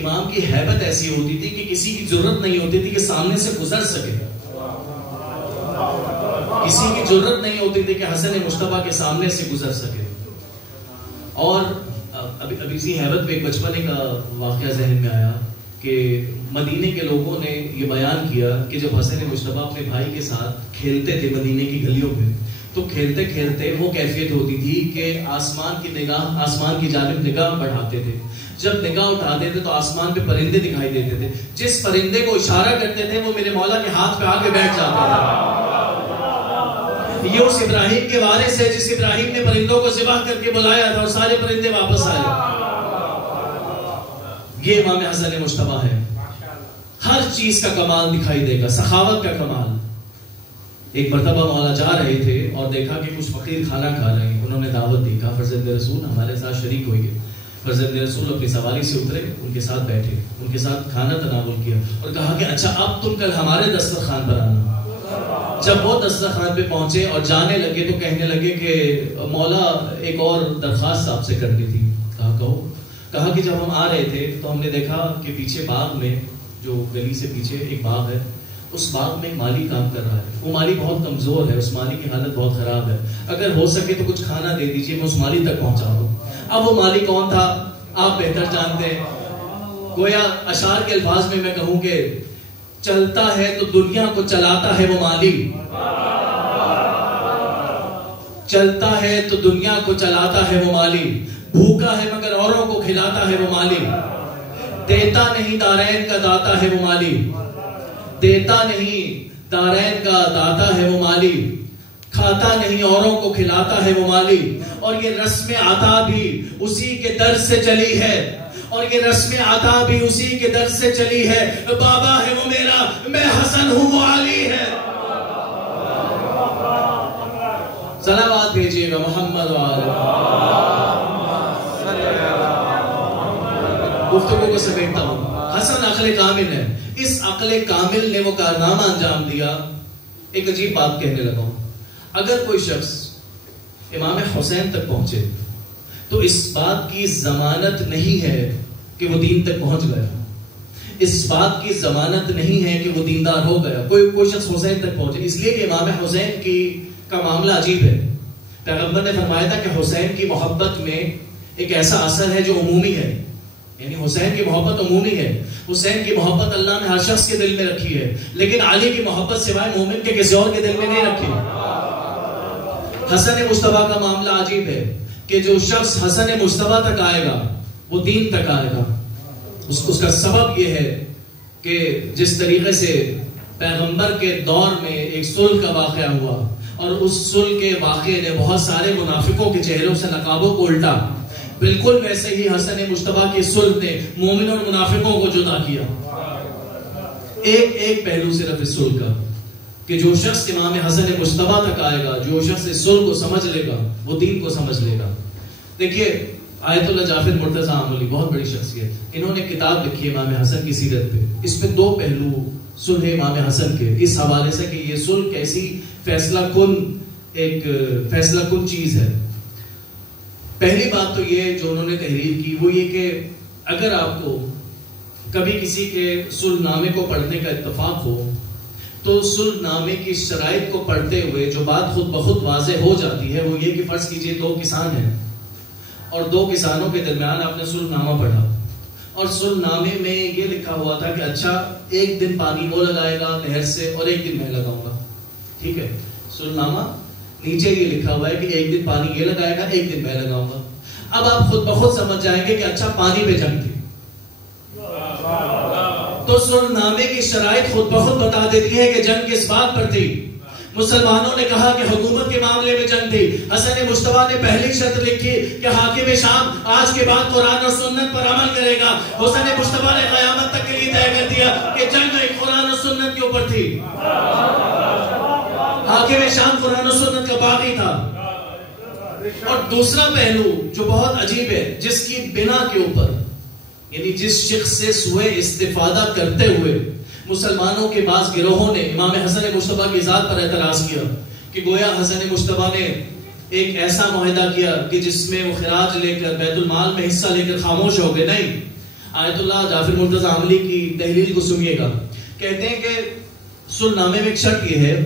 امام کی ہیبت ایسی ہوتی تھی کہ کسی کی ضرورت نہیں ہوتی تھی کہ سامنے سے گزر سکے، کسی کی ضرورت نہیں ہوتی تھی کہ حسن مجتبیٰ کے سامنے سے گزر سکے۔ اور ابھی اسی حیرت پہ ایک بچپنے کا واقعہ ذہن میں آیا کہ مدینے کے لوگوں نے یہ بیان کیا کہ جب حسن مجتبیٰ اپنے بھائی کے ساتھ کھیلتے تھے مدینے کی گلیوں میں، تو کھیلتے کھیلتے وہ کیفیت ہوتی تھی کہ آسمان کی جانب نگاہ بڑھاتے تھے. جب نگاہ اٹھاتے تھے تو آسمان پہ پرندے دکھائی دیتے تھے. جس پرندے کو اشارہ کرتے تھے وہ میرے مولا کے ہاتھ پہ آ کے بیٹھ جاتا تھا. یہ اس ابراہیم کے وارث ہے جس ابراہیم نے پرندوں کو ذبح کر کے بلایا تھا اور سارے پرندے واپس آئے. یہ امام حسن مجتبیٰ ہے. ہر چیز کا کمال دکھائی دے گا, سخاوت کا کمال. ایک مرتبہ مولا جا رہے تھے اور دیکھا کہ کچھ فقیر کھانا کھا رہے ہیں. انہوں نے دعوت دی, کہا فرزند رسول ہمارے ساتھ شریک ہوئیے. فرزند رسول اپنی سواری سے اترے, ان کے ساتھ بیٹھے, ان کے ساتھ کھانا تناول کیا اور کہا کہ اچھا اب تم کل ہمارے دسترخوان پر آنا. جب وہ دسترخوان پہ پہنچے اور جانے لگے تو کہنے لگے کہ مولا ایک اور درخواست آپ سے کرنی تھی. کہا کہو. کہا کہ جب ہم آ رہے تھے تو ہم نے دیکھا کہ پیچھے باغ میں, جو گلی سے پیچھے ایک باغ ہے, اس باغ میں ایک مالی کام کر رہا ہے. وہ مالی بہت کمزور ہے, اس مالی کی حالت بہت خراب ہے. اگر ہو سکے تو کچھ کھانا دے دیجئے, میں اس مالی تک پہنچا دوں. اب وہ مالی کون تھا آپ بہتر جانتے ہیں. گویا اشعار کے الفاظ میں کہوں کہ چلتا ہے تو دنیا کو چلاتا ہے وہ مالی, چلتا ہے تو دنیا کو چلاتا ہے وہ مالی, بھوکا ہے مگر اوروں کو کھلاتا ہے وہ مالی, دیتا نہیں دارین کا داتا ہے وہ مالی, دیتا نہیں دارین کا داتا ہے وہ مالی, کھاتا نہیں اوروں کو کھلاتا ہے وہ مالی. اور یہ رسم عطا بھی اسی کے در سے چلی ہے, اور یہ رسم عطا بھی اسی کے در سے چلی ہے. بابا ہے وہ میرا, میں حسن ہوں وہ علی ہے. صلوات بھیجیے گا محمد گفتگو کو سمیٹتا ہوں. حسن عقل کامل ہے. اس عقل کامل نے وہ کارنامہ انجام دیا. ایک عجیب بات کہنے لگا ہوں. اگر کوئی شخص امام حسین تک پہنچے تو اس بات کی ضمانت نہیں ہے کہ وہ دین تک پہنچ گیا, اس بات کی ضمانت نہیں ہے کہ وہ دیندار ہو گیا. کوئی شخص حسین تک پہنچے, اس لیے کہ امام حسین کا معاملہ عجیب ہے. پیغمبر نے فرمایا تھا کہ حسین کی محبت میں ایک ایسا اثر ہے جو عمومی ہے, یعنی حسین کی محبت عمومی ہے. حسین کی محبت اللہ نے ہر شخص کے دل میں رکھی ہے, لیکن علی کی محبت سوائے مومن کے کسی اور کے دل میں نہیں رکھی. حسن مجتبیٰ کا معاملہ عجیب ہے کہ جو شخص حسن مجتبیٰ تک آئے گا وہ دین تک آئے گا. اس کا سبب یہ ہے کہ جس طریقے سے پیغمبر کے دور میں ایک صلح کا واقعہ ہوا اور اس صلح کے واقعے نے بہت سارے منافقوں کے چہروں سے نقابوں کو الٹا, بالکل ویسے ہی حسن مجتبیٰ کی صلح نے مومن اور منافقوں کو جدا کیا. ایک پہلو صرف اس صلح کا کہ جو شخص امام حسن مجتبیٰ تک آئے گا, جو شخص اس صلح کو سمجھ لے گا وہ دین کو سمجھ لے گا. دیکھیے آیت اللہ جعفر مرتضیٰ عاملی بہت بڑی شخصیت, انہوں نے کتاب لکھی ہے امام حسن کی سیرت پہ. اس میں 2 پہلو صلح امام حسن کے اس حوالے سے کہ یہ صلح کیسی فیصلہ کن چیز ہے. پہلی بات تو یہ جو انہوں نے تحریر کی وہ یہ کہ اگر آپ کو کبھی کسی کے صلح نامے کو پڑھنے کا اتفاق ہو تو صلح نامے کی شرائط کو پڑھتے ہوئے جو بات خود بخود واضح ہو جاتی ہے وہ یہ کہ فرض کیجئے 2 کسان ہیں اور 2 کسانوں کے درمیان آپ نے صلح نامہ پڑھا اور صلح نامے میں یہ لکھا ہوا تھا کہ اچھا ایک دن پانی وہ لگائے گا نہر سے اور ایک دن میں لگاؤں گا. ٹھیک ہے, صلح نامہ نیچے یہ لکھا ہوا ہے کہ ایک دن پانی یہ لگائے گا ایک دن میں لگاؤں گا. اب آپ خود بخود سمجھ جائیں گے کہ اچھا پانی پہ جنگ تھی, تو صلح نامے کی شرائط خود بخود بتا دیتی ہے کہ جنگ کس بات پر تھی. مسلمانوں نے کہا کہ حکومت کے معاملے میں جنگ تھی. حسن مجتبیٰ نے پہلی شرط لکھی کہ حاکم شام آج کے بعد قرآن اور سنت پر عمل کرے گا. حسن مجتبیٰ نے قیامت تک کے لیے طے کر دیا کہ جنگ ایک قرآن اور سنت کے اوپر تھی. حاکم شام قرآن و سنت کا باغی تھا. اور دوسرا پہلو جو بہت عجیب ہے, جس کی بنا کے اوپر یعنی جس شخص سے سوء استفادہ کرتے ہوئے مسلمانوں کے بعض گروہوں نے امام حسن مجتبیٰ کی ذات پر اعتراض کیا کہ گویا حسن مجتبیٰ نے ایک ایسا معاہدہ کیا کہ جس میں وہ خراج لے کر بیت المال میں حصہ لے کر خاموش ہو گئے. نہیں, آیت اللہ جعفر مرتضیٰ عاملی کی تحلیل کو سنیے گا. کہتے ہیں کہ صلح نامے میں ایک شرط یہ ہے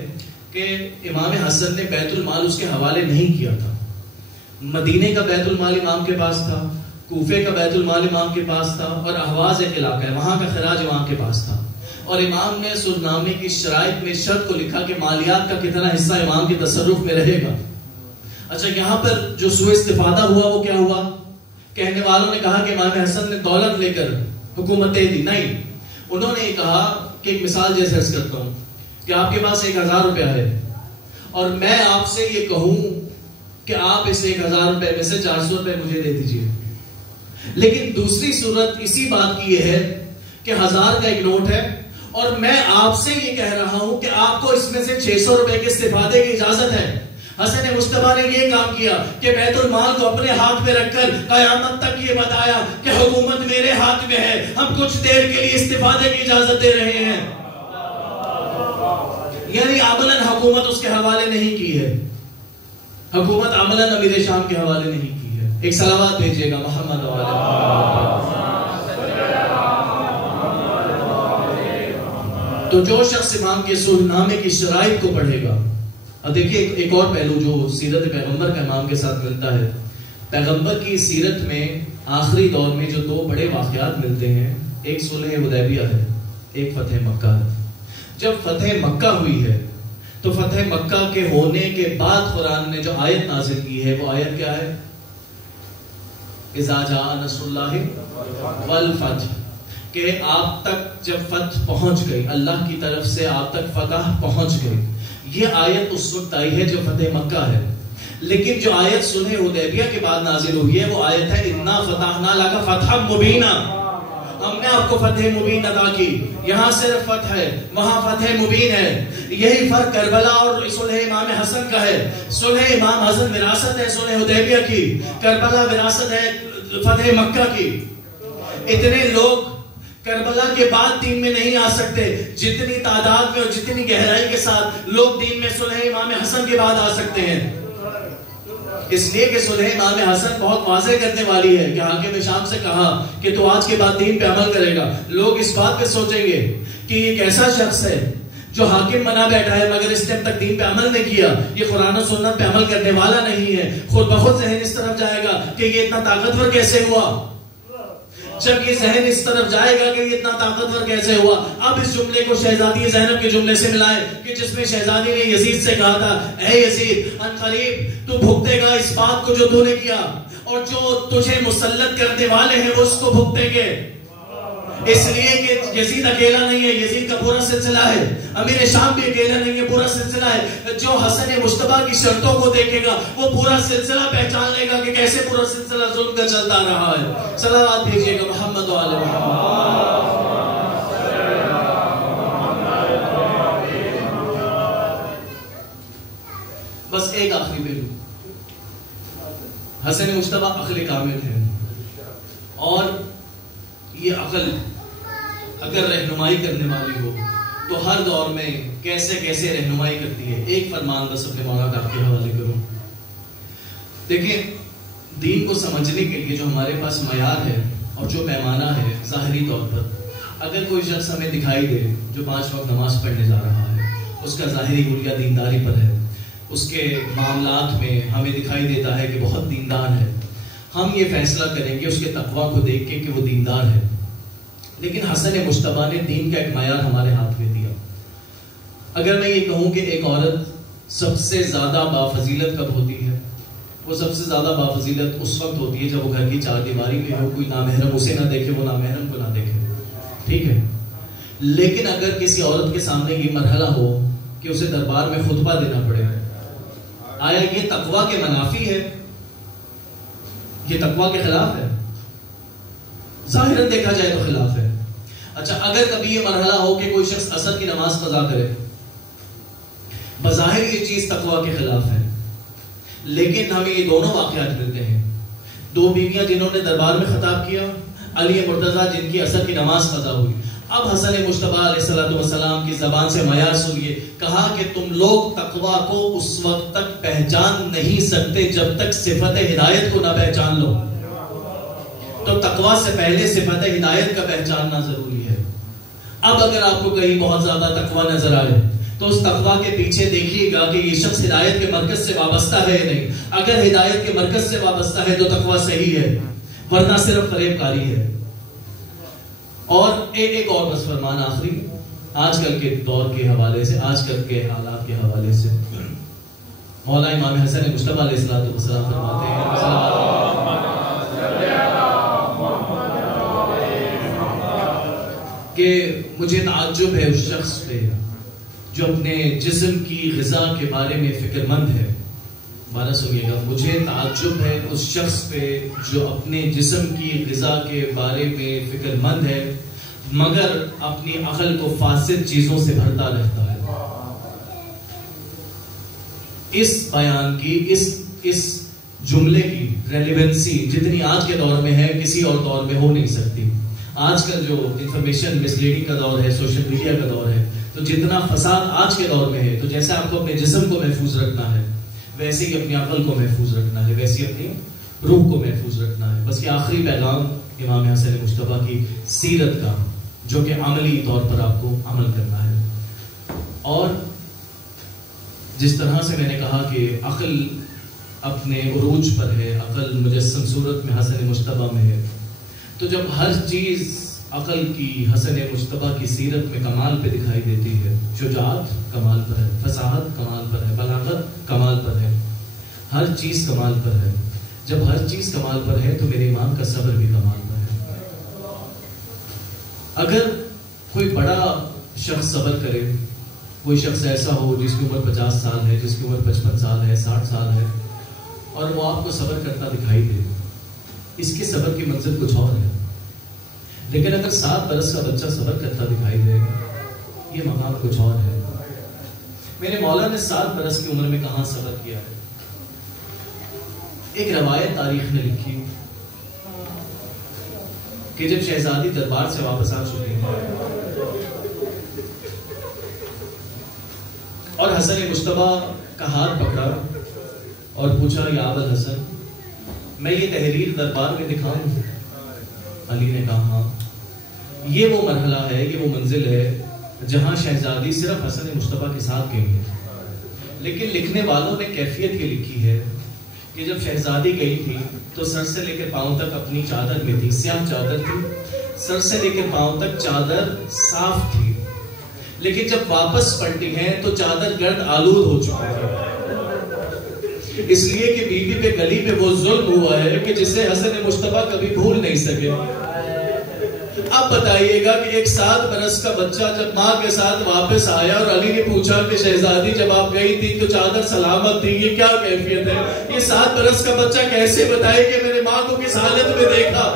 کہ امام حسن نے بیت المال اس کے حوالے نہیں کیا تھا. مدینے کا بیت المال امام کے پاس تھا, کوفے کا بیت المال امام کے پاس تھا, اور احواز ایک علاقہ ہے وہاں کا خراج امام کے پاس تھا. اور امام نے سودنامے کی شرائط میں شرط کو لکھا کہ مالیات کا کتنا حصہ امام کے تصرف میں رہے گا. اچھا یہاں پر جو سوء استفادہ ہوا وہ کیا ہوا؟ کہنے والوں نے کہا کہ امام حسن نے دولت لے کر حکومت دے دی. نہیں، انہوں نے یہ کہا کہ ایک مثال جیسے عرض کرتا ہوں کہ آپ کے پاس 1000 روپیہ ہے اور میں آپ سے یہ کہوں کہ آپ اس 1000 روپے میں سے 400 روپے مجھے دے دیجئے. لیکن دوسری صورت اسی بات کی یہ ہے کہ 1000 کا ایک نوٹ ہے اور میں آپ سے یہ کہہ رہا ہوں کہ آپ کو اس میں سے 600 روپے کے استفادے کی اجازت ہے. حسن مصطفیٰ نے یہ کام کیا کہ بیت المال کو اپنے ہاتھ میں رکھ کر قیامت تک یہ بتایا کہ حکومت میرے ہاتھ میں ہے، ہم کچھ دیر کے لیے استفادے کی اجازت دے رہے ہیں. یعنی عملاً حکومت اس کے حوالے نہیں کی ہے، حکومت عملاً امیر شام کے حوالے نہیں کی ہے. ایک صلوات بھیجیے گا محمد وعلی. تو جو شخص امام کے صلح کی شرائط کو پڑھے گا. اب دیکھیے ایک اور پہلو جو سیرت پیغمبر کا امام کے ساتھ ملتا ہے. پیغمبر کی سیرت میں آخری دور میں جو 2 بڑے واقعات ملتے ہیں، ایک صلح حدیبیہ ہے، ایک فتح مکہ ہے. جب فتح مکہ ہوئی ہے تو فتح مکہ کے ہونے کے بعد قرآن نے جو آیت نازل کی ہے وہ آیت کیا ہے؟ اذا جاء نصر اللہ والفتح، کہ آپ تک جب فتح پہنچ گئی، اللہ کی طرف سے آپ تک فتح پہنچ گئی. یہ آیت اس وقت آئی ہے جو فتح مکہ ہے. لیکن جو آیت صلح حدیبیہ کے بعد نازل ہوئی ہے وہ آیت ہے انا فتحنا لک فتحا مبینا، ہم نے آپ کو فتح مبین عطا کی. یہاں صرف فتح ہے، وہاں فتح مبین ہے. یہی فرق کربلا اور صلح امام حسن کا ہے. صلح امام حسن وراثت ہے صلح حدیبیہ کی، کربلا وراثت ہے فتح مکہ کی. اتنے لوگ کربلا کے بعد دین میں نہیں آ سکتے جتنی تعداد میں اور جتنی گہرائی کے ساتھ لوگ دین میں صلح امام حسن کے بعد آ سکتے ہیں. اس لیے کہ صلح امام حسن بہت واضح کرنے والی ہے کہ حاکم شام سے کہا کہ تو آج کے بعد دین پہ عمل کرے گا. لوگ اس بات پہ سوچیں گے کہ یہ کیسا شخص ہے جو حاکم بنا بیٹھا ہے مگر اس ٹائم تک دین پہ عمل نہیں کیا، یہ قرآن و سنت پہ عمل کرنے والا نہیں ہے. خود بخود ذہن اس طرف جائے گا کہ یہ اتنا طاقتور کیسے ہوا. جب یہ ذہن اس طرف جائے گا کہ یہ اتنا طاقتور کیسے ہوا، اب اس جملے کو شہزادی زینب کے جملے سے ملائے کہ جس میں شہزادی نے یزید سے کہا تھا اے یزید ان قریب تو بھگتے گا اس بات کو جو تو نے کیا، اور جو تجھے مسلط کرنے والے ہیں اس کو بھگتیں گے. اس لیے کہ یزید اکیلا نہیں ہے، یزید کا پورا سلسلہ ہے. امیر شام بھی اکیلا نہیں ہے، پورا سلسلہ ہے. جو حسن مصطفیٰ کی شرطوں کو دیکھے گا وہ پورا سلسلہ پہچان لے گا کہ کیسے پورا سلسلہ ظلم کا چلتا رہا ہے. صلوات بھیجیے گا محمد و آل محمد. بس ایک آخری پہلو، حسن مصطفیٰ عقل کامل ہے، اور یہ عقل اگر رہنمائی کرنے والی ہو تو ہر دور میں کیسے کیسے رہنمائی کرتی ہے. ایک فرمان بس اپنے مولا کا آپ کے حوالے کروں. دیکھیں دین کو سمجھنے کے لیے جو ہمارے پاس معیار ہے اور جو پیمانہ ہے، ظاہری طور پر اگر کوئی شخص ہمیں دکھائی دے جو 5 وقت نماز پڑھنے جا رہا ہے، اس کا ظاہری حلیہ دینداری پر ہے، اس کے معاملات میں ہمیں دکھائی دیتا ہے کہ بہت دیندار ہے، ہم یہ فیصلہ کریں گے اس کے تقویٰ کو دیکھ کے کہ وہ دیندار ہے. لیکن حسن مصطفیٰ نے دین کا ایک معیار ہمارے ہاتھ میں دیا. اگر میں یہ کہوں کہ ایک عورت سب سے زیادہ بافضیلت کب ہوتی ہے، وہ سب سے زیادہ بافضیلت اس وقت ہوتی ہے جب وہ گھر کی 4 دیواری میں ہو، کوئی نامحرم اسے نہ دیکھے، وہ نامحرم کو نہ دیکھے. ٹھیک ہے، لیکن اگر کسی عورت کے سامنے یہ مرحلہ ہو کہ اسے دربار میں خطبہ دینا پڑے، آیا یہ تقویٰ کے منافی ہے؟ یہ تقویٰ کے خلاف ہے؟ ظاہراً دیکھا جائے تو خلاف ہے. اچھا اگر کبھی یہ مرحلہ ہو کہ کوئی شخص عصر کی نماز قضا کرے، بظاہر یہ چیز تقویٰ کے خلاف ہے، لیکن ہمیں یہ دونوں واقعات ملتے ہیں. 2 بیویاں جنہوں نے دربار میں خطاب کیا، علی مرتضیٰ جن کی عصر کی نماز قضا ہوئی. اب حسن مصطفیٰ علیہ السلام کی زبان سے معیار سنیے. کہا کہ تم لوگ تقویٰ کو اس وقت تک پہچان نہیں سکتے جب تک صفت ہدایت کو نہ پہچان لو. تو تقویٰ سے پہلے صفت ہدایت کا پہچاننا ضروری ہے. اب اگر آپ کو کہیں بہت زیادہ تقویٰ نظر آئے تو اس تقویٰ کے پیچھے دیکھیے گا کہ یہ شخص ہدایت کے مرکز سے وابستہ ہے یا نہیں. اگر ہدایت کے مرکز سے وابستہ ہے تو تقویٰ صحیح ہے، ورنہ صرف فریب کاری ہے. اور ایک اور بس فرمان آخری آج کل کے دور کے حوالے سے، آج کل کے حالات کے حوالے سے مولا امام حسن مجتبیٰ علیہ السلام فرماتے ہیں کہ مجھے تعجب ہے اس شخص پہ جو اپنے جسم کی غذا کے بارے میں فکر مند ہے. بارہ سنیے گا، مجھے تعجب ہے اس شخص پہ جو اپنے جسم کی غذا کے بارے میں فکر مند ہے مگر اپنی عقل کو فاسد چیزوں سے بھرتا رہتا ہے. اس بیان کی، اس جملے کی ریلیونسی جتنی آج کے دور میں ہے کسی اور دور میں ہو نہیں سکتی. آج کل جو انفارمیشن مسلیڈنگ کا دور ہے، سوشل میڈیا کا دور ہے، تو جتنا فساد آج کے دور میں ہے، تو جیسے آپ کو اپنے جسم کو محفوظ رکھنا ہے ویسے ہی اپنی عقل کو محفوظ رکھنا ہے، ویسے ہی اپنی روح کو محفوظ رکھنا ہے. بس یہ آخری پیغام امام حسن مجتبیٰ کی سیرت کا جو کہ عملی طور پر آپ کو عمل کرنا ہے. اور جس طرح سے میں نے کہا کہ عقل اپنے عروج پر ہے، عقل مجسم صورت میں حسن مجتبیٰ میں ہے، تو جب ہر چیز عقل کی حسن مجتبیٰ کی سیرت میں کمال پہ دکھائی دیتی ہے، شجاعت کمال پر ہے، فصاحت کمال پر ہے، بلاغت کمال پر ہے، ہر چیز کمال پر ہے. جب ہر چیز کمال پر ہے تو میرے امام کا صبر بھی کمال پر ہے. اگر کوئی بڑا شخص صبر کرے، کوئی شخص ایسا ہو جس کی عمر 50 سال ہے، جس کی عمر 55 سال ہے، 60 سال ہے، اور وہ آپ کو صبر کرتا دکھائی دے، اس کے صبر کی منزل کچھ اور ہے. لیکن اگر 7 برس کا بچہ صبر کرتا دکھائی دے، یہ مقام کچھ اور ہے. میرے مولا نے 7 برس کی عمر میں کہاں صبر کیا ہے؟ ایک روایت تاریخ نے لکھی کہ جب شہزادی دربار سے واپس آ چکے ہیں اور حسن مجتبیٰ کا ہاتھ پکڑا اور پوچھا، یا ابا الحسن، میں یہ تحریر دربار میں دکھاؤں؟ علی نے کہا ہاں. یہ وہ مرحلہ ہے، یہ وہ منزل ہے جہاں شہزادی صرف حسن مجتبیٰ کے ساتھ گئی ہے. لیکن لکھنے والوں نے کیفیت یہ لکھی ہے کہ جب شہزادی گئی تھی تو سر سے لے کر پاؤں تک اپنی چادر میں تھی، سیاہ چادر تھی، سر سے لے کر پاؤں تک چادر صاف تھی. لیکن جب واپس پلٹی ہیں تو چادر گرد آلود ہو چکی ہے، اس لیے کہ بیوی پہ گلی پہ وہ ظلم ہوا ہے کہ جسے حسن مجتبیٰ کبھی بھول نہیں سکے. اب بتائیے گا کہ ایک 7 برس کا بچہ جب ماں کے ساتھ واپس آیا اور علی نے پوچھا کہ شہزادی جب آپ گئی تھی تو چادر سلامت تھی، یہ کیا کیفیت ہے؟ یہ 7 برس کا بچہ کیسے بتائے کہ میں نے ماں کو کس حالت میں دیکھا؟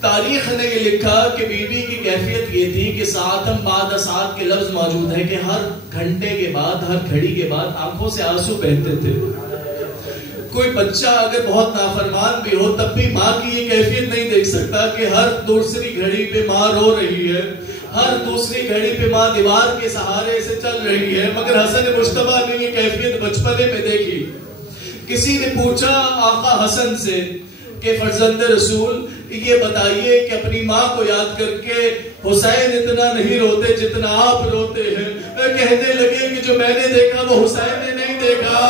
تاریخ نے یہ لکھا کہ بیوی کی کیفیت یہ تھی کہ ساعتم بعد ساعت کے لفظ موجود ہے کہ ہر گھنٹے کے بعد، ہر گھڑی کے بعد آنکھوں سے آنسو بہتے تھے. کوئی بچہ اگر بہت نافرمان بھی ہو تب بھی ماں کی یہ کیفیت نہیں دیکھ سکتا کہ ہر دوسری گھڑی پہ ماں رو رہی ہے، ہر دوسری گھڑی پہ ماں دیوار کے سہارے سے چل رہی ہے. مگر حسن مجتبیٰ نے یہ کیفیت بچپنے میں دیکھی. کسی نے پوچھا آقا حسن سے کہ فرزند رسول یہ بتائیے کہ اپنی ماں کو یاد کر کے حسین اتنا نہیں روتے جتنا آپ روتے ہیں. کہنے لگے کہ جو میں نے دیکھا وہ حسین نے نہیں دیکھا،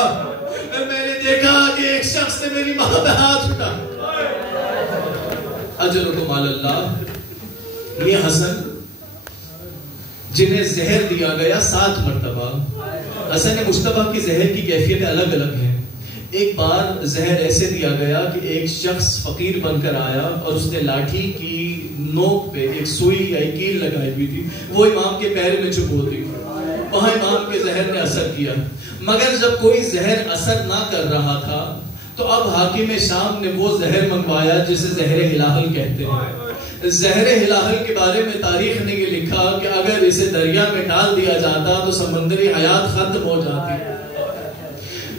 میں نے دیکھا کہ ایک شخص نے میری ماں پہ ہاتھ اٹھا. اجرکم علی اللہ. یہ حسن جنہیں زہر دیا گیا 7 مرتبہ. حسن مجتبیٰ کی زہر کی کیفیتیں الگ الگ ہیں. ایک بار زہر ایسے دیا گیا کہ ایک شخص فقیر بن کر آیا اور اس نے لاٹھی کی نوک پہ ایک سوئی یا ایک کیل لگائی ہوئی تھی، وہ امام کے پیر میں چبھو دی. وہاں امام کے زہر نے اثر کیا. مگر جب کوئی زہر اثر نہ کر رہا تھا تو اب حاکم شام نے وہ زہر منگوایا جسے زہر ہلاہل کہتے ہیں. زہر ہلاہل کے بارے میں تاریخ نے یہ لکھا کہ اگر اسے دریا میں ڈال دیا جاتا تو سمندری حیات ختم ہو جاتی.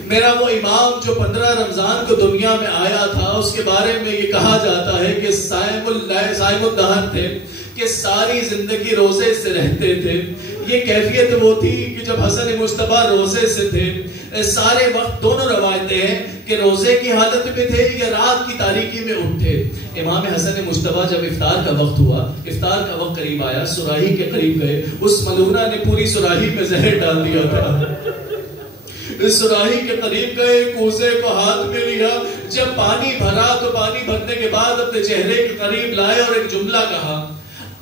میرا وہ امام جو 15 رمضان کو دنیا میں آیا تھا، اس کے بارے میں یہ کہا جاتا ہے کہ صائم الدہر تھے، کہ ساری زندگی روزے سے رہتے تھے. یہ کیفیت وہ تھی کہ جب حسن مجتبیٰ روزے سے تھے، سارے وقت دونوں روایتیں ہیں کہ روزے کی حالت میں تھے یا رات کی تاریکی میں اٹھے. امام حسن مجتبیٰ جب افطار کا وقت ہوا، افطار کا وقت قریب آیا، سراہی کے قریب گئے، اس ملونہ نے پوری سراہی میں زہر ڈال دیا تھا. اس سراہی کے قریب گئے، کوزے کو ہاتھ میں لیا، جب پانی بھرا تو پانی بھرنے کے بعد اپنے چہرے کے قریب لائے اور ایک جملہ کہا،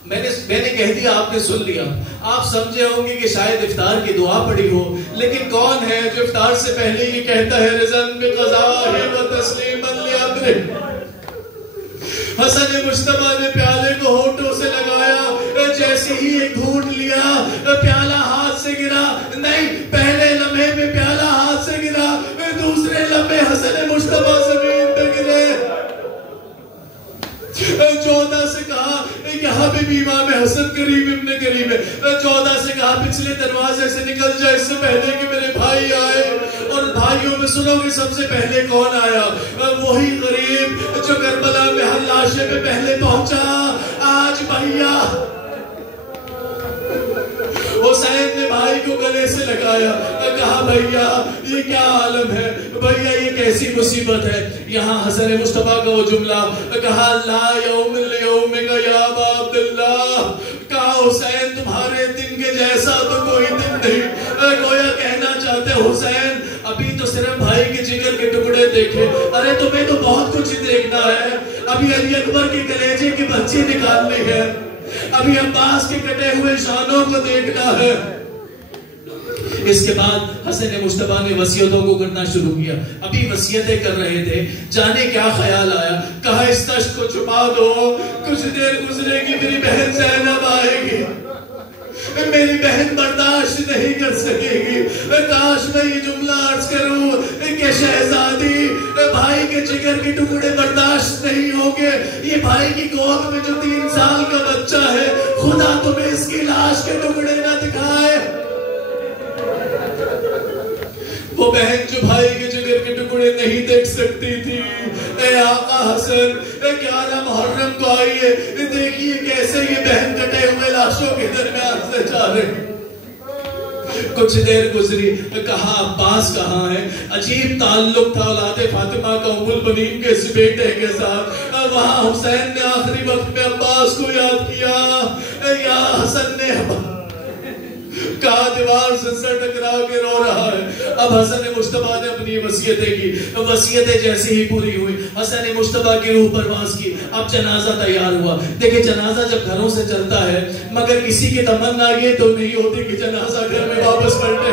میں نے کہہ دیا، آپ نے سن لیا. آپ سمجھے ہوں گے کہ شاید افطار کی دعا پڑی ہو، لیکن کون ہے جو افطار سے پہلے یہ کہتا ہے رضاً بقضائہ و تسلیماً لامرہ. حسن مجتبیٰ نے پیالے کو ہونٹوں سے لگایا، جیسے ہی ایک گھونٹ لیا پیالہ ہاتھ سے گرا. نہیں، پہلے لمحے میں پیالہ ہاتھ سے گرا، دوسرے لمحے حسن مجتبیٰ زمین پہ گرے. جودہ سے کہا، یہاں پہ بھی امام حسن قریب ابن قریب ہے. جودہ سے کہا پچھلے دروازے سے نکل جائے اس سے پہلے کہ میرے بھائی آئے. اور بھائیوں میں سنو کہ سب سے پہلے کون آیا؟ وہی غریب جو کربلا میں ہر لاشے پہ پہلے پہنچا. آج بھیا حسین نے بھائی کو گلے سے لگایا، کہا بھیا یہ کیا عالم ہے، بھیا یہ کیسی مصیبت ہے. یہاں حسن مصطفیٰ کا وہ جملہ کہا، لا یوم لیومک یا ابا عبداللہ. کہا حسین تمہارے دن کے جیسا تو کوئی دن نہیں. گویا کہنا چاہتے حسین ابھی تو صرف بھائی کے جگر کے ٹکڑے دیکھے، ارے تمہیں تو بہت کچھ دیکھنا ہے. ابھی علی اکبر کے کلیجے کی بچی نکالنی ہے، ابھی عباس کے کٹے ہوئے شانوں کو دیکھنا ہے. اس کے بعد حسن مجتبیٰ نے وصیتوں کو کرنا شروع کیا. ابھی وصیتیں کر رہے تھے، جانے کیا خیال آیا. کہا اس تشت کو چھپا دو، کچھ دیر گزرے گی میری بہن زینب آئے گی، میری بہن برداشت نہیں کر سکے گی. کاش میں یہ جملہ عرض کروں کہ شہزادی بھائی کے جگر کے ٹکڑے برداشت نہیں ہوں گے. یہ بھائی کی گود میں جو 3 سال کا بچہ ہے، خدا تمہیں اس کی لاش کے ٹکڑے نہ دکھائے. وہ بہن جو بھائی کے جگر کے ٹکڑے نہیں دیکھ سکتی تھی، اے آقا حسن 11 محرم کو آئیے دیکھیے کیسے یہ بہن کٹے ہوئے لاشوں کے درمیان سے جا رہے. کچھ دیر گزری، کہا عباس کہاں ہے. عجیب تعلق تھا اولاد فاطمہ کا ام البنین کے اس بیٹے کے ساتھ. وہاں حسین نے آخری وقت میں عباس کو یاد کیا. یا حسن نے کہا دیوار سے سر ٹکرا کے رو رہا ہے. اب حسن مجتبیٰ نے اپنی وصیتیں کی. وصیتیں جیسے ہی پوری ہوئی، حسن مجتبیٰ کی روح پرواز کی. اب جنازہ تیار ہوا. دیکھیں جنازہ جب گھروں سے چلتا ہے، مگر کسی کی تمنا یہ تو نہیں ہوتی کہ جنازہ گھر میں واپس پلٹے.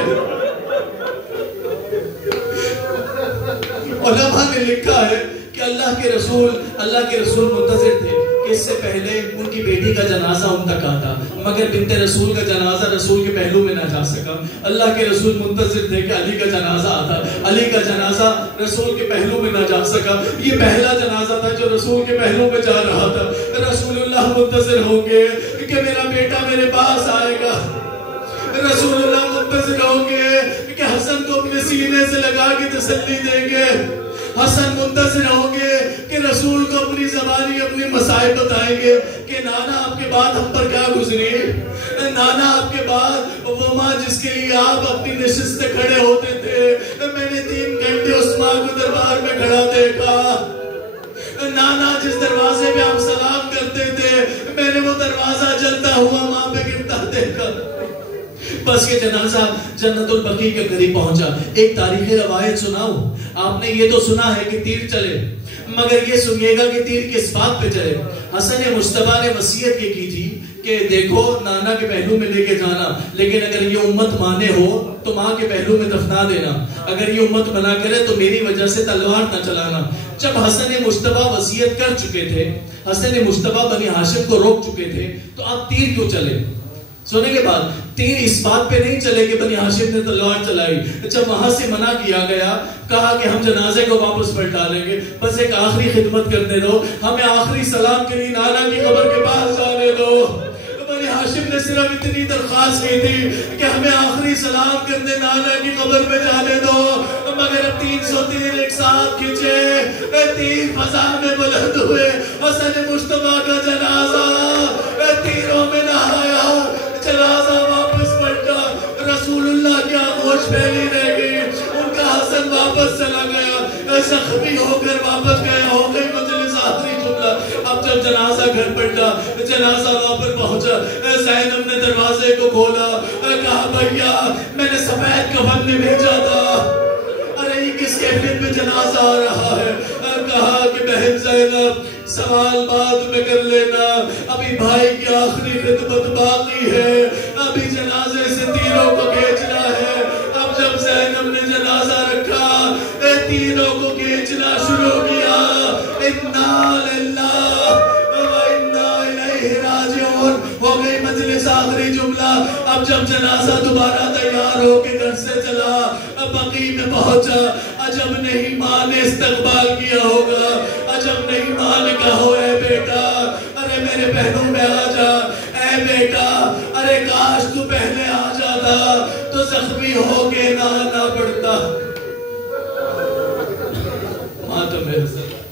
علماء نے لکھا ہے کہ اللہ کے رسول منتظر تھے کہ اس سے پہلے ان کی بیٹی کا جنازہ ان تک آتا، مگر بنت رسول کا جنازہ رسول کے پہلو میں نہ جا سکا. اللہ کے رسول منتظر تھے کہ علی کا جنازہ آتا، علی کا جنازہ رسول کے پہلو میں نہ جا سکا. یہ پہلا جنازہ تھا جو رسول کے پہلو میں جا رہا تھا. رسول اللہ منتظر ہوں گے کہ میرا بیٹا میرے پاس آئے گا. رسول اللہ منتظر ہوں گے کہ حسن کو اپنے سینے سے لگا کے تسلی دیں گے. حسن منتظر ہوں گے کہ رسول کو اپنی زبانی اپنی مسائل بتائیں گے کہ نانا آپ کے بعد ہم پر کیا گزری. نانا آپ کے بعد وہ ماں جس کے لیے آپ اپنی نشست سے کھڑے ہوتے تھے، میں نے 3 گھنٹے اس ماں کو دربار میں کھڑا دیکھا. نانا جس دروازے پہ آپ سلام کرتے تھے، میں نے وہ دروازہ جلتا ہوا ماں پہ گرتا دیکھا. بس یہ جنازہ جنت البقیع کے قریب پہنچا. ایک تاریخی روایت سناؤں. آپ نے یہ تو سنا ہے کہ تیر چلے، مگر یہ سنیے گا کہ تیر کس بات پہ چلے. حسن مجتبیٰ نے وصیت یہ کی تھی کہ دیکھو نانا کے پہلو میں لے کے جانا، لیکن اگر یہ امت مانے ہو تو ماں کے پہلو میں دفنا دینا، اگر یہ امت منع کرے تو میری وجہ سے تلوار نہ چلانا. جب حسن مجتبیٰ وصیت کر چکے تھے، حسن مجتبیٰ بنی ہاشم کو روک چکے تھے، تو اب تیر کیوں چلے؟ سونے کے بعد تیر اس بات پہ نہیں چلے کہ بنی ہاشم نے تلوار چلائی. جب وہاں سے منع کیا گیا، کہا کہ ہم جنازے کو واپس پلٹا لیں گے، بس ایک آخری خدمت کرنے دو، ہمیں آخری سلام کے لیے نانا کی قبر کے پاس جانے دو. بنی ہاشم نے صرف اتنی درخواست کی تھی کہ ہمیں آخری سلام کرنے نانا کی قبر پہ جانے دو، مگر 300 تیر ایک ساتھ کھینچے، تیر فضا میں بلند ہوئے. حسن مجتبیٰ کا جنازہ تیروں میں نہ آیا، جنازہ واپس پلٹا. رسول اللہ کی آغوش پھیلی رہ گئی. ان کا حسن واپس چلا گیا، زخمی ہو کر واپس گیا. ہو گئی مجلس آخری جملہ. اب جب جنازہ گھر پلٹا، جنازہ وہاں پر پہنچا، زینب نے دروازے کو کھولا، کہا بھیا میں نے سفید کفن میں بھیجا تھا. ارے یہ کس کے کیفیت میں جنازہ آ رہا ہے. کہا کہ بہن زینب سوال بعد میں کر لینا, ابھی بھائی کی آخری خدمت باقی ہے, ابھی جنازے سے تیروں کو کھینچنا ہے. اب جب زینب نے جنازہ رکھا, تیروں کو کھینچنا شروع کیا. انا للہ و انا الیہ راجعون ہو گئی مجلس. آخری جملہ. اب جب جنازہ دوبارہ تیار ہو کے گھر سے چلا, بقیع میں پہنچا. عجب نہیں ماں نے استقبال کیا ہوگا, عجب نہیں ماں نے کہا ہو اے بیٹا, ارے میرے بہنوں میں آ جا, اے بیٹا ارے کاش تو پہلے آ جاتا تو زخمی ہو کے نہ آنا پڑتا. ماں تو میرے ساتھ